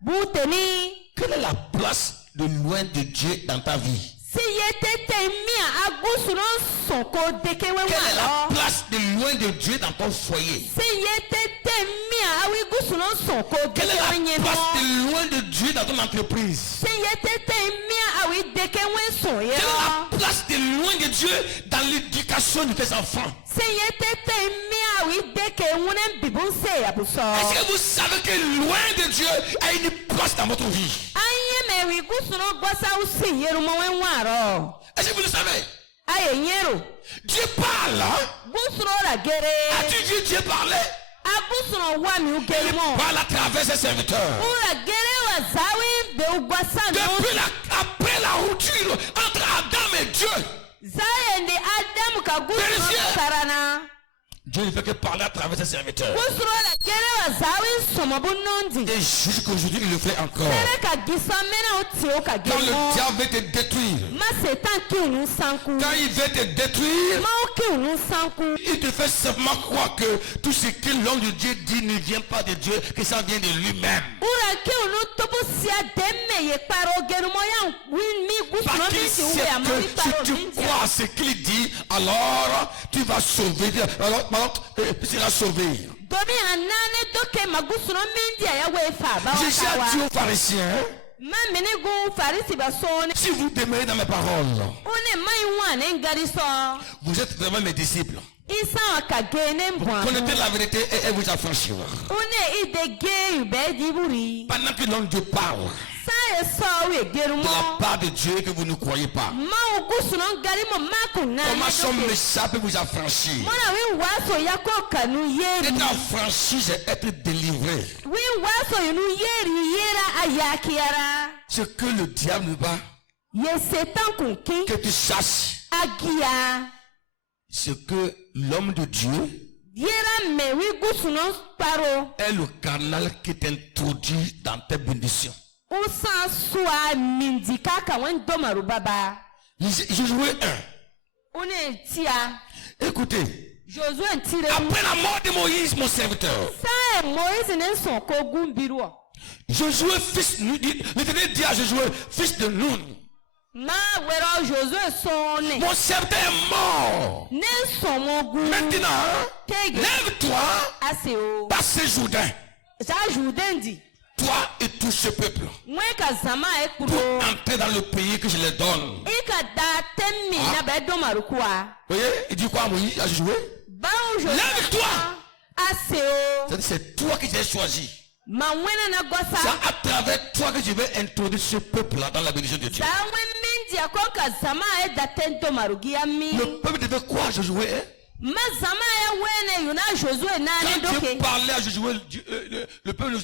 buteni quelle est la place de loin de Dieu dans ta vie? si yetete mia agusu no sonko deke we Quelle est la wa place de loin de Dieu dans ton foyer? si yetete mia awi gusu no son ko Quelle est deke la place de loin de Dieu dans ton entreprise? se yetete mia awi deke wen son Quelle ye est la place de loin de Dieu dans l'éducation de tes enfants? se yetete mia awi deke wunen bibun se abuso Est-ce que vous savez que loin de Dieu a une place dans votre vie? anye me wi gusuno gosa usi yeru mo wen waro Est-ce que vous le savez? aye yeru Dieu parle. Hein? gusuno la gere As-tu dit Dieu parlait? agusuno wa mi Il ugeri mo parle à travers ses serviteurs. ura gere wa zawi be ugwasa no Depuis après la rupture entre Adam et Dieu, zaye ndi Adam ka gusuno Vérifiez. sarana Dieu ne fait que parler à travers ses serviteurs. gusuno la gere wa zawi somo bunondi Et jusqu'aujourd'hui, il le fait encore. sere ka gisa mena uti o ka Quand le gemo diable veut te détruire, ma setan ki unu sanku quand il veut te détruire, ma o ki unu sanku il te fait simplement croire que tout ce que l'homme de Dieu dit ne vient pas de Dieu, que ça vient de lui-même. ura ki unu tobo sia deme ye paro gerumo ya win mi gusuno Parce qu'il mi ti sait uwe amari que paro si tu crois à ce qu'il dit, alors tu vas sauver. Alors, tu seras sauvé. domi anane doke magusuno mindi ya we fa ba Je suis wa dit aux pharisiens, ma mene gu farisi ba sone si vous demeurez dans mes paroles, one mai wane ngari so vous êtes vraiment mes disciples. isa ka gene Vous mbwa connaissez la vérité et elle vous affranchira. one ide ge ube diburi Pendant que l'homme de Dieu parle, sa so we gerumo de la part de Dieu que vous ne croyez pas, ma gusuno ngari mo makuna comment son message peut vous affranchir? mona wi waso yako kanu yeri Être affranchi, c'est être délivré. wi waso yunu yeri yera ayakiara Ce que le diable ne va, ye setan kunki que tu saches, agia ce que l'homme de Dieu yera me wi gusuno paro est le canal qui t'introduit dans tes bénédictions. usan suwa mindika ka wen domaru baba Josué 1. une tia Écoutez, Josué tire après la mort de Moïse, mon serviteur, sa Moïse ne son ko gumbiru Josué, l'Éternel dit à Josué, fils de Nun, ma wero Josué sonne mon serviteur est mort. ne son mo gu Maintenant, tege lève-toi, aseo passe Jourdain, sa judendi toi et tout ce peuple, mwe ka zama e pour kuro entrer dans le pays que je les donne. ika da temmi na be domaru kwa Vous voyez, il dit quoi à Moïse, à Josué? ba Josué Lève-toi. aseo C'est toi qui j'ai choisi. ma wena na C'est gosa à travers toi que je vais introduire ce peuple-là dans la bénédiction de Dieu. da wen minji akoka zama e da ten domaru gia mi Le peuple devait croire à Josué. Hein? ma zama e wene yuna Josué nani Quand Dieu doke parlait à Josué, le peuple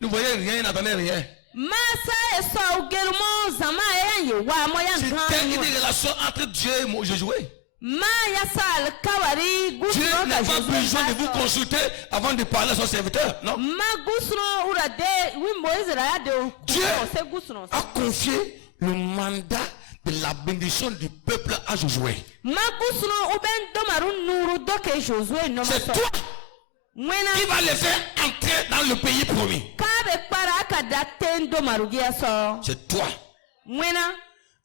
ne voyait rien, n'entendait rien. ma sa e so ugerumo zama e ye wa mo ya C'était une ngan relation entre Dieu et Josué. ma ya sa alkawari Dieu gusuno n'a ka pas besoin de Josué vous consulter avant de parler à son serviteur. Non. ma gusuno ura de wi Moïse ra ya de Dieu se gusuno a confié le mandat de la bénédiction du peuple à Josué. ma gusuno uben domaru nuru doke Josué no C'est so toi wena qui vas les faire entrer dans le pays promis. ka be para ka da ten domaru gia so C'est toi. wena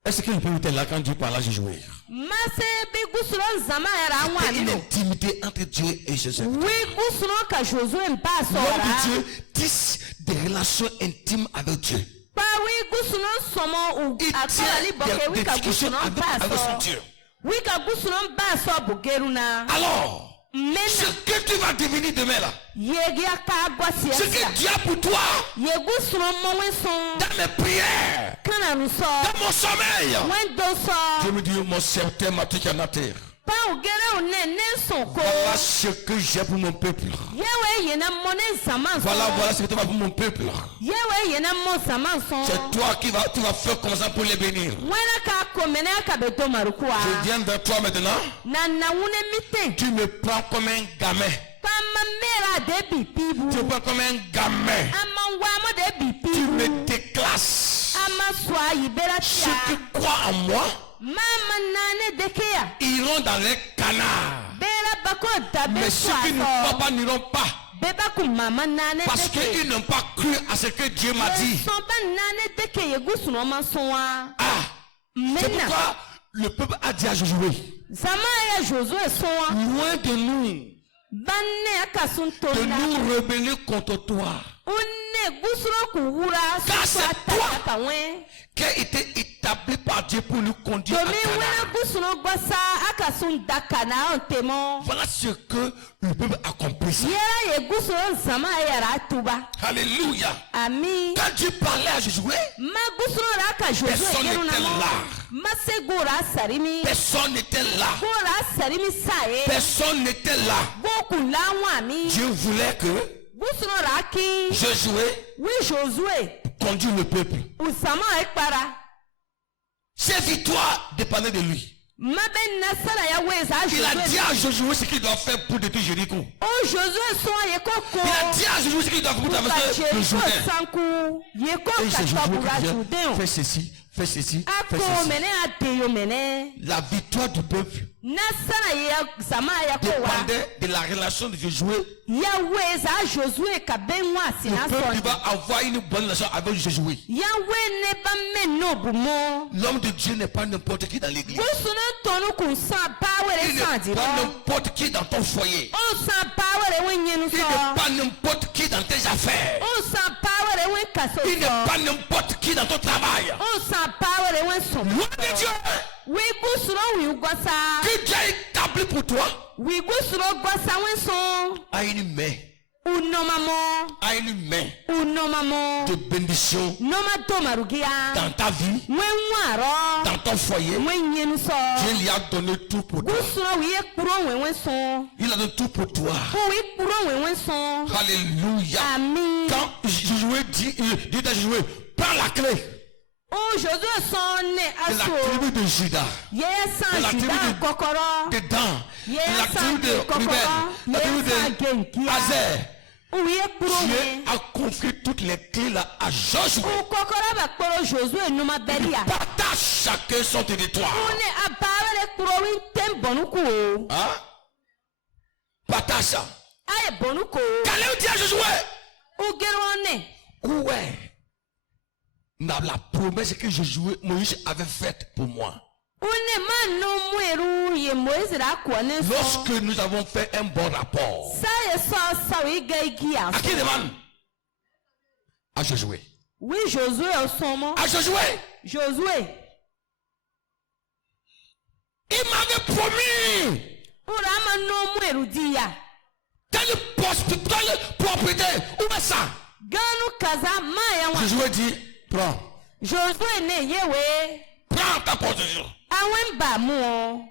Est-ce que le peuple était là quand Dieu parlait à Josué? ma se bi gusuno zama ya ra Il y a une wani intimité entre Dieu et Jésus. wi gusuno ka Josué mba so L'homme ra de Dieu tisse des relations intimes avec Dieu. pa wi gusuno somo u Il akali boke tient wi des ka discussions gusuno avec mba son so Dieu. wi ka gusuno mba so bugeruna Alors, ce mena que tu vas devenir demain là, yegi aka gwasi ce que Dieu a pour toi, ye gusuno mo wen son dans mes prières, kana nu so dans mon sommeil, wen do so je me dis, mon serviteur m'a tout en terre. pa ugere une ne son ko Voilà ce que j'ai pour mon peuple. yewe yena mo ne zaman so Voilà ce que tu vas pour mon peuple. yewe yena mo zaman so C'est toi qui tu vas faire comme ça pour les bénir. wena ka komene ka be domaru kwa Je viens vers toi maintenant. na na wune mite Tu me prends comme un gamin. pama mera de bipibu Tu me prends comme un gamin. ama wamo de Tu bipibu me déclasses. ama swa yibera Ceux tia qui croient en moi mama nane dekeya iront dans les canards. bera bako dabe Mais ceux qui ne croient swa pas n'iront pas. beba ku mama nane Parce deke qu'ils n'ont pas cru à ce que Dieu m'a dit. son ba nane deke ye gusuno ma sonwa Ah, c'est mena pourquoi le peuple a dit à Josué, zama ya Josué sonwa loin de nous banne aka sun de tonna nous rebeller contre toi. unne gusuro ku wura Car su c'est ata toi aka wen Qui a été établi par Dieu pour nous conduire à domin wena Canaan. gusuro gwasa aka sun daka na ontemo Voilà ce que le peuple accomplit. yera ye gusuro zama yara tuba Alléluia. ami Quand Dieu parlait à Josué, ma gusuro ra aka jojo Personne yeru na n'était mo là. ma se gora sarimi personne n'était là. gora sarimi sae Personne n'était là. goku lawa mi Dieu voulait que gusuro ra ki Josué wi Josué conduise le peuple. usama ekpara Ses victoires dépendaient de lui. ma ben nasara ya weza Il a dit Josué à Josué ce qu'il doit faire pour détruire Jéricho. o Josué so ye koko Il a dit à Josué ce qu'il doit faire pour traverser le Jourdain. sanku ye ko Et c'est Josué katabura qui Jourdain disait, fais ceci, fais ceci, fais ako ceci. mene adeyo mene La victoire du peuple nasara ye zama ya ko wa dépendait de la relation de Josué. ya weza Josué ka ben wa Le sina peuple son va avoir une bonne relation avec Josué. ya we ne ba men no bumo L'homme de Dieu n'est pas n'importe qui dans l'église. gusuna tonu kun sa power Il n'est sanji pas ro n'importe qui dans ton foyer. o sa power we nyenu Il so n'est pas n'importe qui dans tes affaires. o sa power we kaso Il n'est so pas n'importe qui dans ton travail. o sa power we so Loin de Dieu we gusuro wi gwasa que Dieu a établi pour toi wi gusuro gwasa we so a une main, unomamo a une main unomamo de bénédiction noma to marugia dans ta vie, we nwaro dans ton foyer. we nyenu so Dieu lui a donné tout pour toi. gusuro wi ekpuro we so Il a donné tout pour toi. ko wi ekpuro we so Alléluia. ami Quand Josué dit à Josué, prends la clé o Josué son ne de la aso tribu de Juda, ye de la san tribu juda de kokoro de Dan, ye de la san tribu de kokoro Ruben, la tribu ye san de genkia Azer. wi ekpuro Dieu we a confié toutes les clés là à Josué. o kokoro ba kporo Josué numa beria Partage chacun son territoire. une abawere kpuro wi tem bonuku o Hein? Partage ça. aye bonuku Caleb dit à Josué, o gerone où est la promesse que Josué, Moïse avait faite pour moi? une ma no mweru ye Moïse ra kwone so Lorsque nous avons fait un bon rapport. sa ye so sa wi gaigia À qui demande? À Josué. wi Josué o somo À Josué. Josué Il m'avait promis ura ma no mweru dia quelle propriété. Où est ça? ganu kaza ma ya wa Josué dit, prends. Josué ne yewe Prends ta possession. awen ba mu o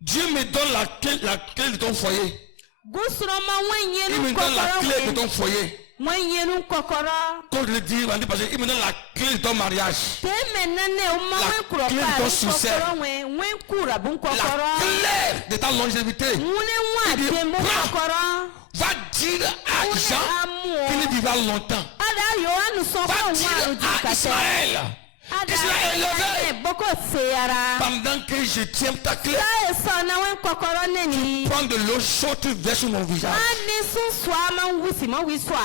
Dieu me donne la clé de ton foyer. gusuro ma wen Il yenu me donne la kokoro clé de we ton foyer. wen yenu kokoro Comme je le dis, il me donne la clé de ton mariage. teme nane o ma La wen kuro clé de pa ton ru succès. kokoro wen kura bun kokoro La clé de ta longévité. mune wa Il dit, dembo prends. kokoro Va dire à mune Jean amu qu'il o vivra longtemps. ada Yohanu so Va ko wa dire ru di à kase Israël ada qu'Israël est levé. ne boko seyara Pendant que je tiens ta clé, sa so na wen kokoro ne ni prends de l'eau chaude, tu verses sur mon visage. ani sun swa ma wusi ma wi swa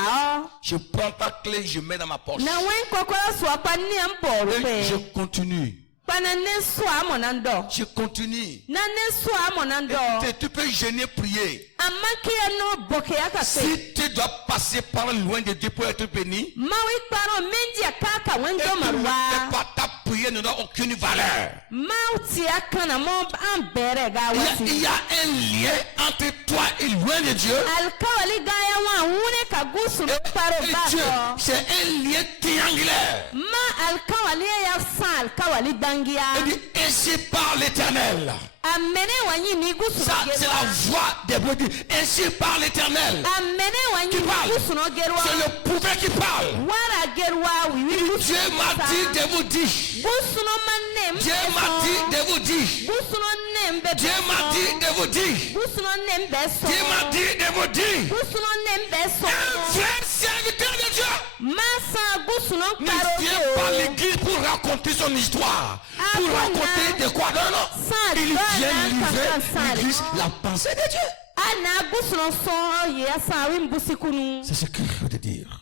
o Je prends ta clé, je mets dans ma poche. na wen kokoro swa pa ni an boru Et pe je continue. pana ne swa mo nan do Je continue. na ne swa mo nan do Et tu peux gêner, prier. amaki no boke aka se Si tu dois passer par loin de Dieu pour être béni, ma wi kparo menji akaka wen et do tu ne fais marwa pas ta prière n'a aucune valeur. ma ti akana mo an bere ga Il wasi y a un lien entre toi et loin de Dieu. alkawali ga ya wa wune ka gusu no kparo Et ba Dieu, ko c'est un lien triangulaire. ma alkawali ya sa alkawali dangia Il dit, ainsi par l'Éternel. amene wanyi ni gusu Ça, no c'est la gerwa voix des brebis. Ainsi par l'Éternel. amene wanyi Qui ni parle? gusu no gerwa C'est le prophète qui parle. wara gerwa wi wi gusu Dieu m'a dit de vous dire. gusu no manne Dieu m'a dit de vous dire. gusu no nem be Dieu m'a dit de vous dire. gusu no nem be so Dieu m'a dit de vous dire. gusu no nem be so Un vrai serviteur de Dieu masa gusu no ne kparo vient pas à l'église pour raconter son histoire. Pour Ah, raconter de quoi? Non, non. Ça Il donne vient un livrer cancan l'église la pensée de Dieu. ana gusu no so ye sa wi mbusikunu C'est ce que je veux te dire.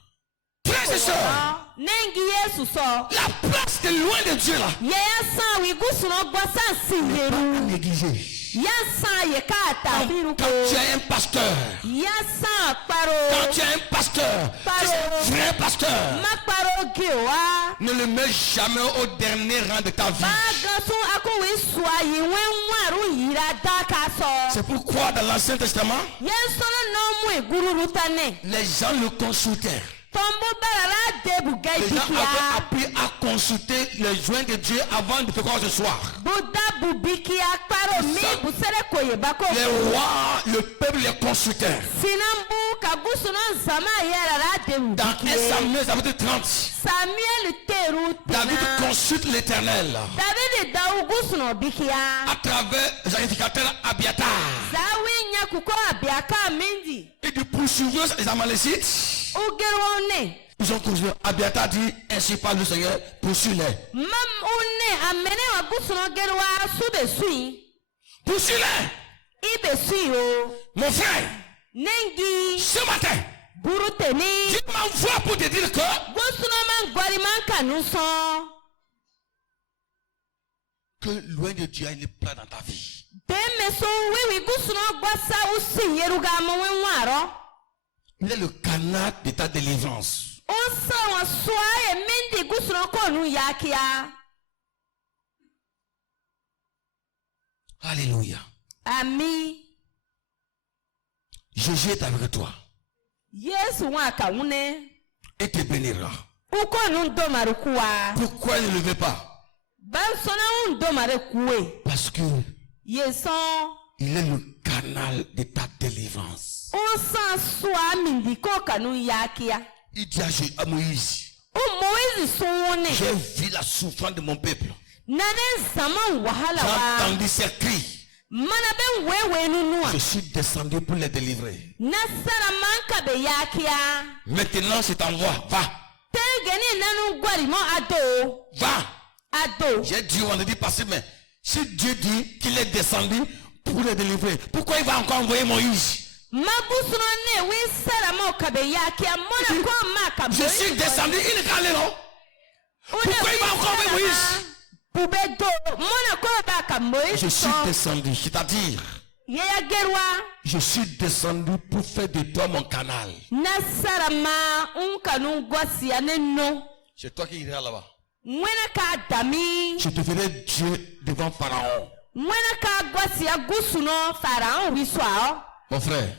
Frères et sœurs, nengi yesu so la place de loin de Dieu là, ye sa wi gusu no gwasa pas sinyeru à négliger. Yasan ye ka Quand tafiru tu ko. es un pasteur, Yasan quand kparo. tu es un pasteur, tu es un vrai pasteur, Ma kparo gewa. ne le mets jamais au dernier rang de ta vie. Bagasun ako we swa yi wen waru yira daka so. C'est pourquoi dans l'Ancien Testament, Yensono no mu guru rutane. les gens le consultaient. Tombo barara debu gai Les gens bikia. avaient appris à consulter les joints de Dieu avant de faire quoi que ce soit. Buddha bubikia kparo mi busere koye bako. Les rois, le peuple les consultait. Sinambu kagusuno zama yarara debu Dans 1 bikie. Samuel chapitre 30, Samuel teru David tina. consulte l'Éternel David daugusuno bikia. à travers le sacrificateur Abiatar. Zawi nyakuko abiaka mindi. Et du poursuivre les Amalécites, Ugerone. ils ont poursuivi. Abiatar dit, ainsi parle le Seigneur, poursuis-les. Mam une amene wagusuno gerwa sube sui. Poursuis-les. Ibe sui o. Mon frère, Nengi. ce matin, Buruteni. Dieu m'envoie pour te dire que Gusuno man gwari man kanuson. loin de Dieu, il est plat dans ta vie. Demeso wiwi gusuno gwasa usi yeruga mwen waro. Il est le canal de ta délivrance. Osa wa soa mindi gusuno konu yakia. Alléluia. Ami. Jésus est avec toi Yesu wa kaune. et te bénira. Ukonu ndomarukuwa. Pourquoi ne le veut pas? Bansona ndomarekuwe. Parce que Yeson. il est le canal de ta délivrance. Osa soa mindi ko kanu yakia. Il dit à Moïse, Moïse sonne. j'ai vu la souffrance de mon peuple. Nane zaman wahala J'ai wa. entendu ses cris. Mana ben wewe nunua. Je suis descendu pour les délivrer. Nasara manka be yakia. Maintenant, c'est en voie. Va. Tegeni nanu gwari mo ado. Va. Ado. J'ai dit vendredi passé, mais si Dieu dit qu'il est descendu pour les délivrer, pourquoi il va encore envoyer Moïse? Magusuno ne wi sara mo kabe yakia. Mona ko maka Je suis descendu, il est calé, non? Pourquoi il va encore envoyer Moïse? Pubedo. Mona ko baka Moïse. Je suis descendu, c'est-à-dire, Yeya gerwa. je suis descendu pour faire de toi mon canal. Nasara ma unkanu gwasi aneno. C'est toi qui iras là-bas. Mwena ka dami. Je te ferai Dieu devant Pharaon. Mwena ka gwasi agusuno Pharaon wiswa. Mon frère,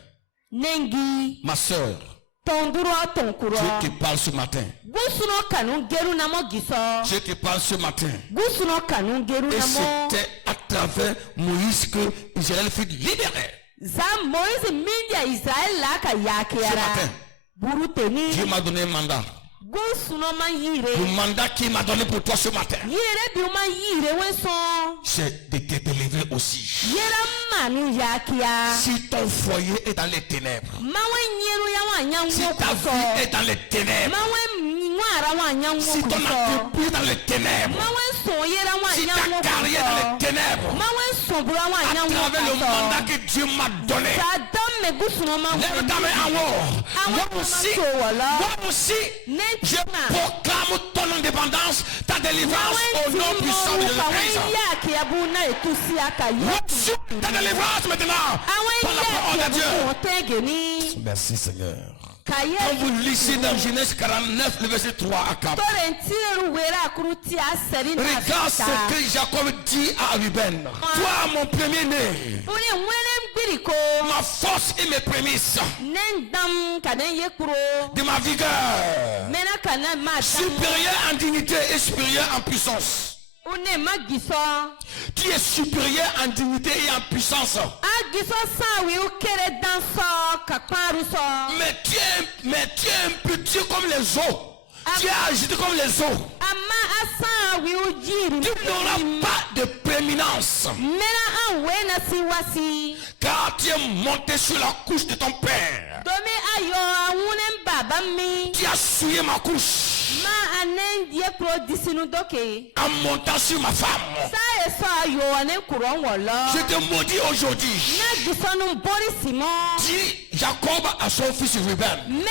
Nengi. ma soeur, Tonduro tonkuro. Dieu te parle ce matin. Gusuno kanu geru namo giso. Je te parle ce matin. Gusuno kanu geru Et namo. c'était à travers Moïse que Israël fut libéré. Za Moïse mindia Israël la ka Ce yakiara. matin, Buruteni. Dieu m'a donné un mandat. Gusuno man Le yire. mandat qu'il m'a donné pour toi ce matin, Yire bi man yire weson. c'est de te délivrer aussi. Yera manu yakia. Si ton foyer est dans les ténèbres, Mawe nyeru ya wa si nyango ta kuso. vie est dans les ténèbres, Mawe nwara wa nyango si ton kuso. entreprise est dans les ténèbres, Mawe son yera wa si nyango ta carrière est dans les kuso. ténèbres, Mawe son bura wa à nyango travers le mandat kuso. que Dieu m'a donné, Sadam me gusuno man. lève ta main en haut. Moi aussi, je proclame ton indépendance, ta délivrance au nom puissant de Jésus-Christ. Reçois ta délivrance maintenant par la parole de Dieu. Merci Seigneur. Quand vous lisez dans Genèse 49, le verset 3 à 4, regarde ce que Jacob dit à Ruben. Toi, mon premier-né, ma force et mes prémices, de ma vigueur, supérieur en dignité et supérieur en puissance. Tu es supérieur en dignité et en puissance. Mais tu es un petit comme les eaux. Tu es agité comme les eaux. Tu n'auras pas de prééminence. Car tu es monté sur la couche de ton père. Tu as souillé ma couche en montant sur ma femme. Je te maudis aujourd'hui. Dis Jacob à son fils Ruben.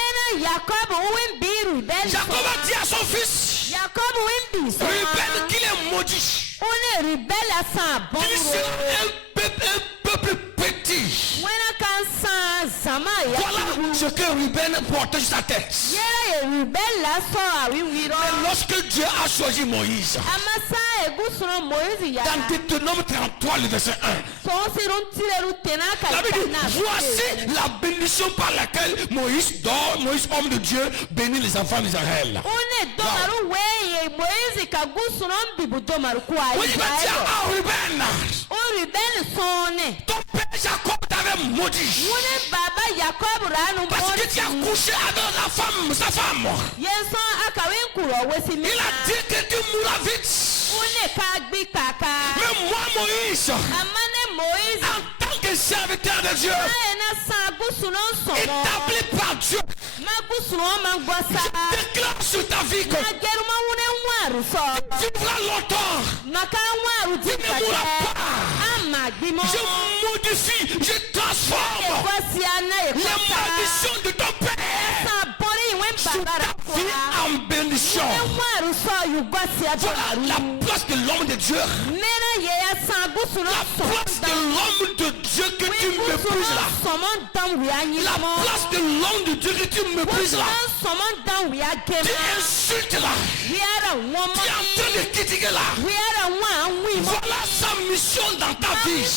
Jacob a dit à son fils Ruben qu'il est maudit. Tu seras un le plus petit. Voilà ce que Ruben portait sur sa tête. Mais lorsque Dieu a choisi Moïse, dans Deutéronome 33, le verset 1, la Bible dit, voici la bénédiction par laquelle Moïse, homme de Dieu, bénit les enfants d'Israël. Oui, il va dire à Ruben, ton père Jacob t'avait maudit parce que tu as couché avec sa femme. Il a dit que tu mourras vite. Mais moi, Moïse, en tant que serviteur de Dieu, établi par Dieu, je déclare sur ta vie que tu vivras longtemps. Tu ne mourras pas. Je modifie, je transforme les malédictions de ton père sur ta vie en bénédiction. Voilà la place de l'homme de Dieu. La place de l'homme de Dieu que tu méprises là. La place de l'homme de Dieu que tu méprises là. Tu insultes là. Tu es en train de critiquer là. Voilà sa mission dans ta vie. Tu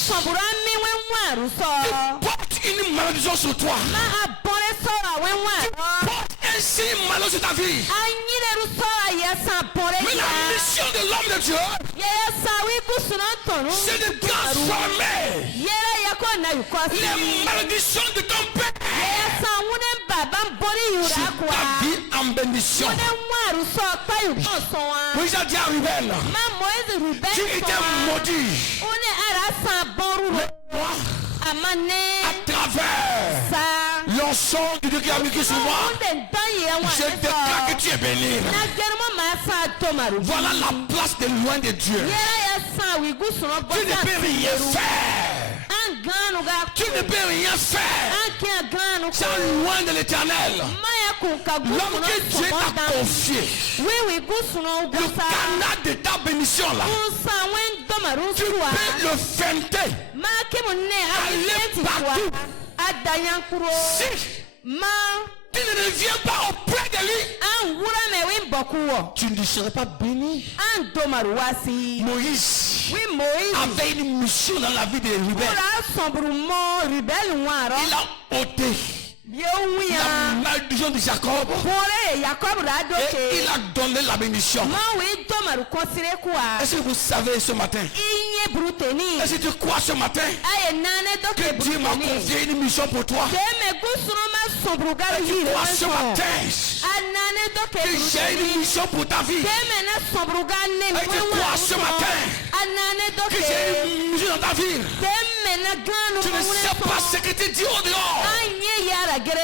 portes une malédiction sur toi. Tu portes un signe malheur sur ta vie. Mais la mission de l'homme de Dieu, c'est de transformer les malédictions de ton père sur ta vie en bénédiction. Moïse a dit à Ruben, tu étais maudit. À travers l'onction de Dieu qui a mis sur moi, je déclare que tu es béni. Voilà la place de loin de Dieu. Tu ne peux rien faire. Tu ne peux rien faire. C'est loin de l'Éternel. L'homme que Dieu t'a confié, le canal de ta bénédiction là, tu peux le feinter, aller partout. Si tu ne viens pas auprès de lui, tu ne serais pas béni. Moïse avait une mission dans la vie de Ruben. Il a ôté la malédiction de Jacob et il a donné la bénédiction. Est-ce que vous savez ce matin? Est-ce que tu crois ce matin que Dieu m'a confié une mission pour toi? Et tu crois ce matin que j'ai une mission pour ta vie? Et tu crois ce matin que j'ai une mission dans ta vie? Tu ne sais pas ce que tu dis au dehors. Tu ne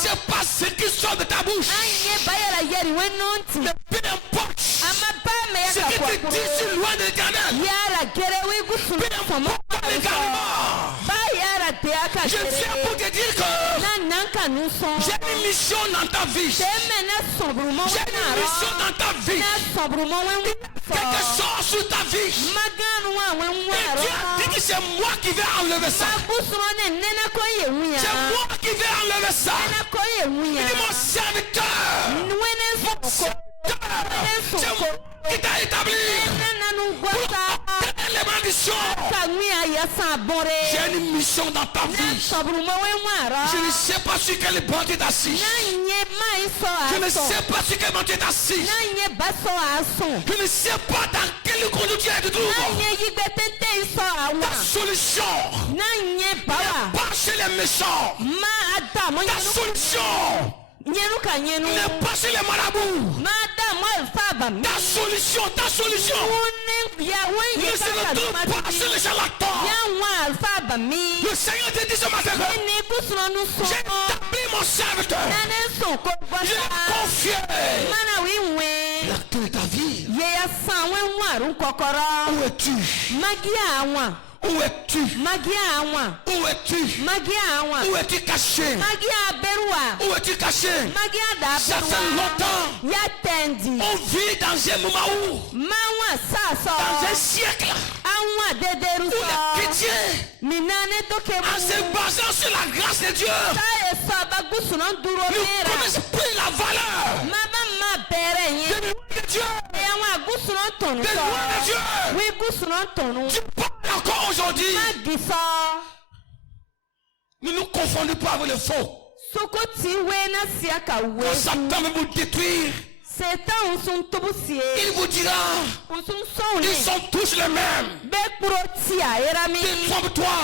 sais pas ce qui sort de ta bouche. Mais peu importe ce que tu dis sur loin de l'Éternel. Peu importe l'égarement. Je viens pour te dire que j'ai une mission dans ta vie. J'ai une mission dans ta vie. Quelque chose sur ta vie. Et Dieu a dit que c'est moi qui vais enlever ça. C'est moi qui vais enlever ça. Il est mon serviteur. Mon serviteur. C'est moi qui t'a établi. Les malédictions. J'ai une mission dans ta vie. Je ne sais pas sur quel banc tu es assis. Je ne sais pas sur quel banc tu es assis. Je ne sais pas dans quelle conduite tu es de trouves. Ta solution n'est pas chez les méchants. Ta solution n'est pas chez les marabouts. Ta solution ne se retrouve pas chez les charlatans. Le Seigneur te dit ce matin, j'ai établi mon serviteur. Je l'ai confié la clé de ta vie. Où es-tu? Où es-tu? Où es-tu? Où es-tu caché? Où es-tu caché? Ça fait longtemps. On vit dans un moment où, dans un siècle, les chrétiens, en se basant sur la grâce de Dieu, ne connaissent plus la valeur de Dieu. De Dieu. Tu parles encore aujourd'hui. Ne nous confondons pas avec le faux. Quand Satan veut vous détruire, il vous dira, ils sont tous les mêmes. Détrompe-toi.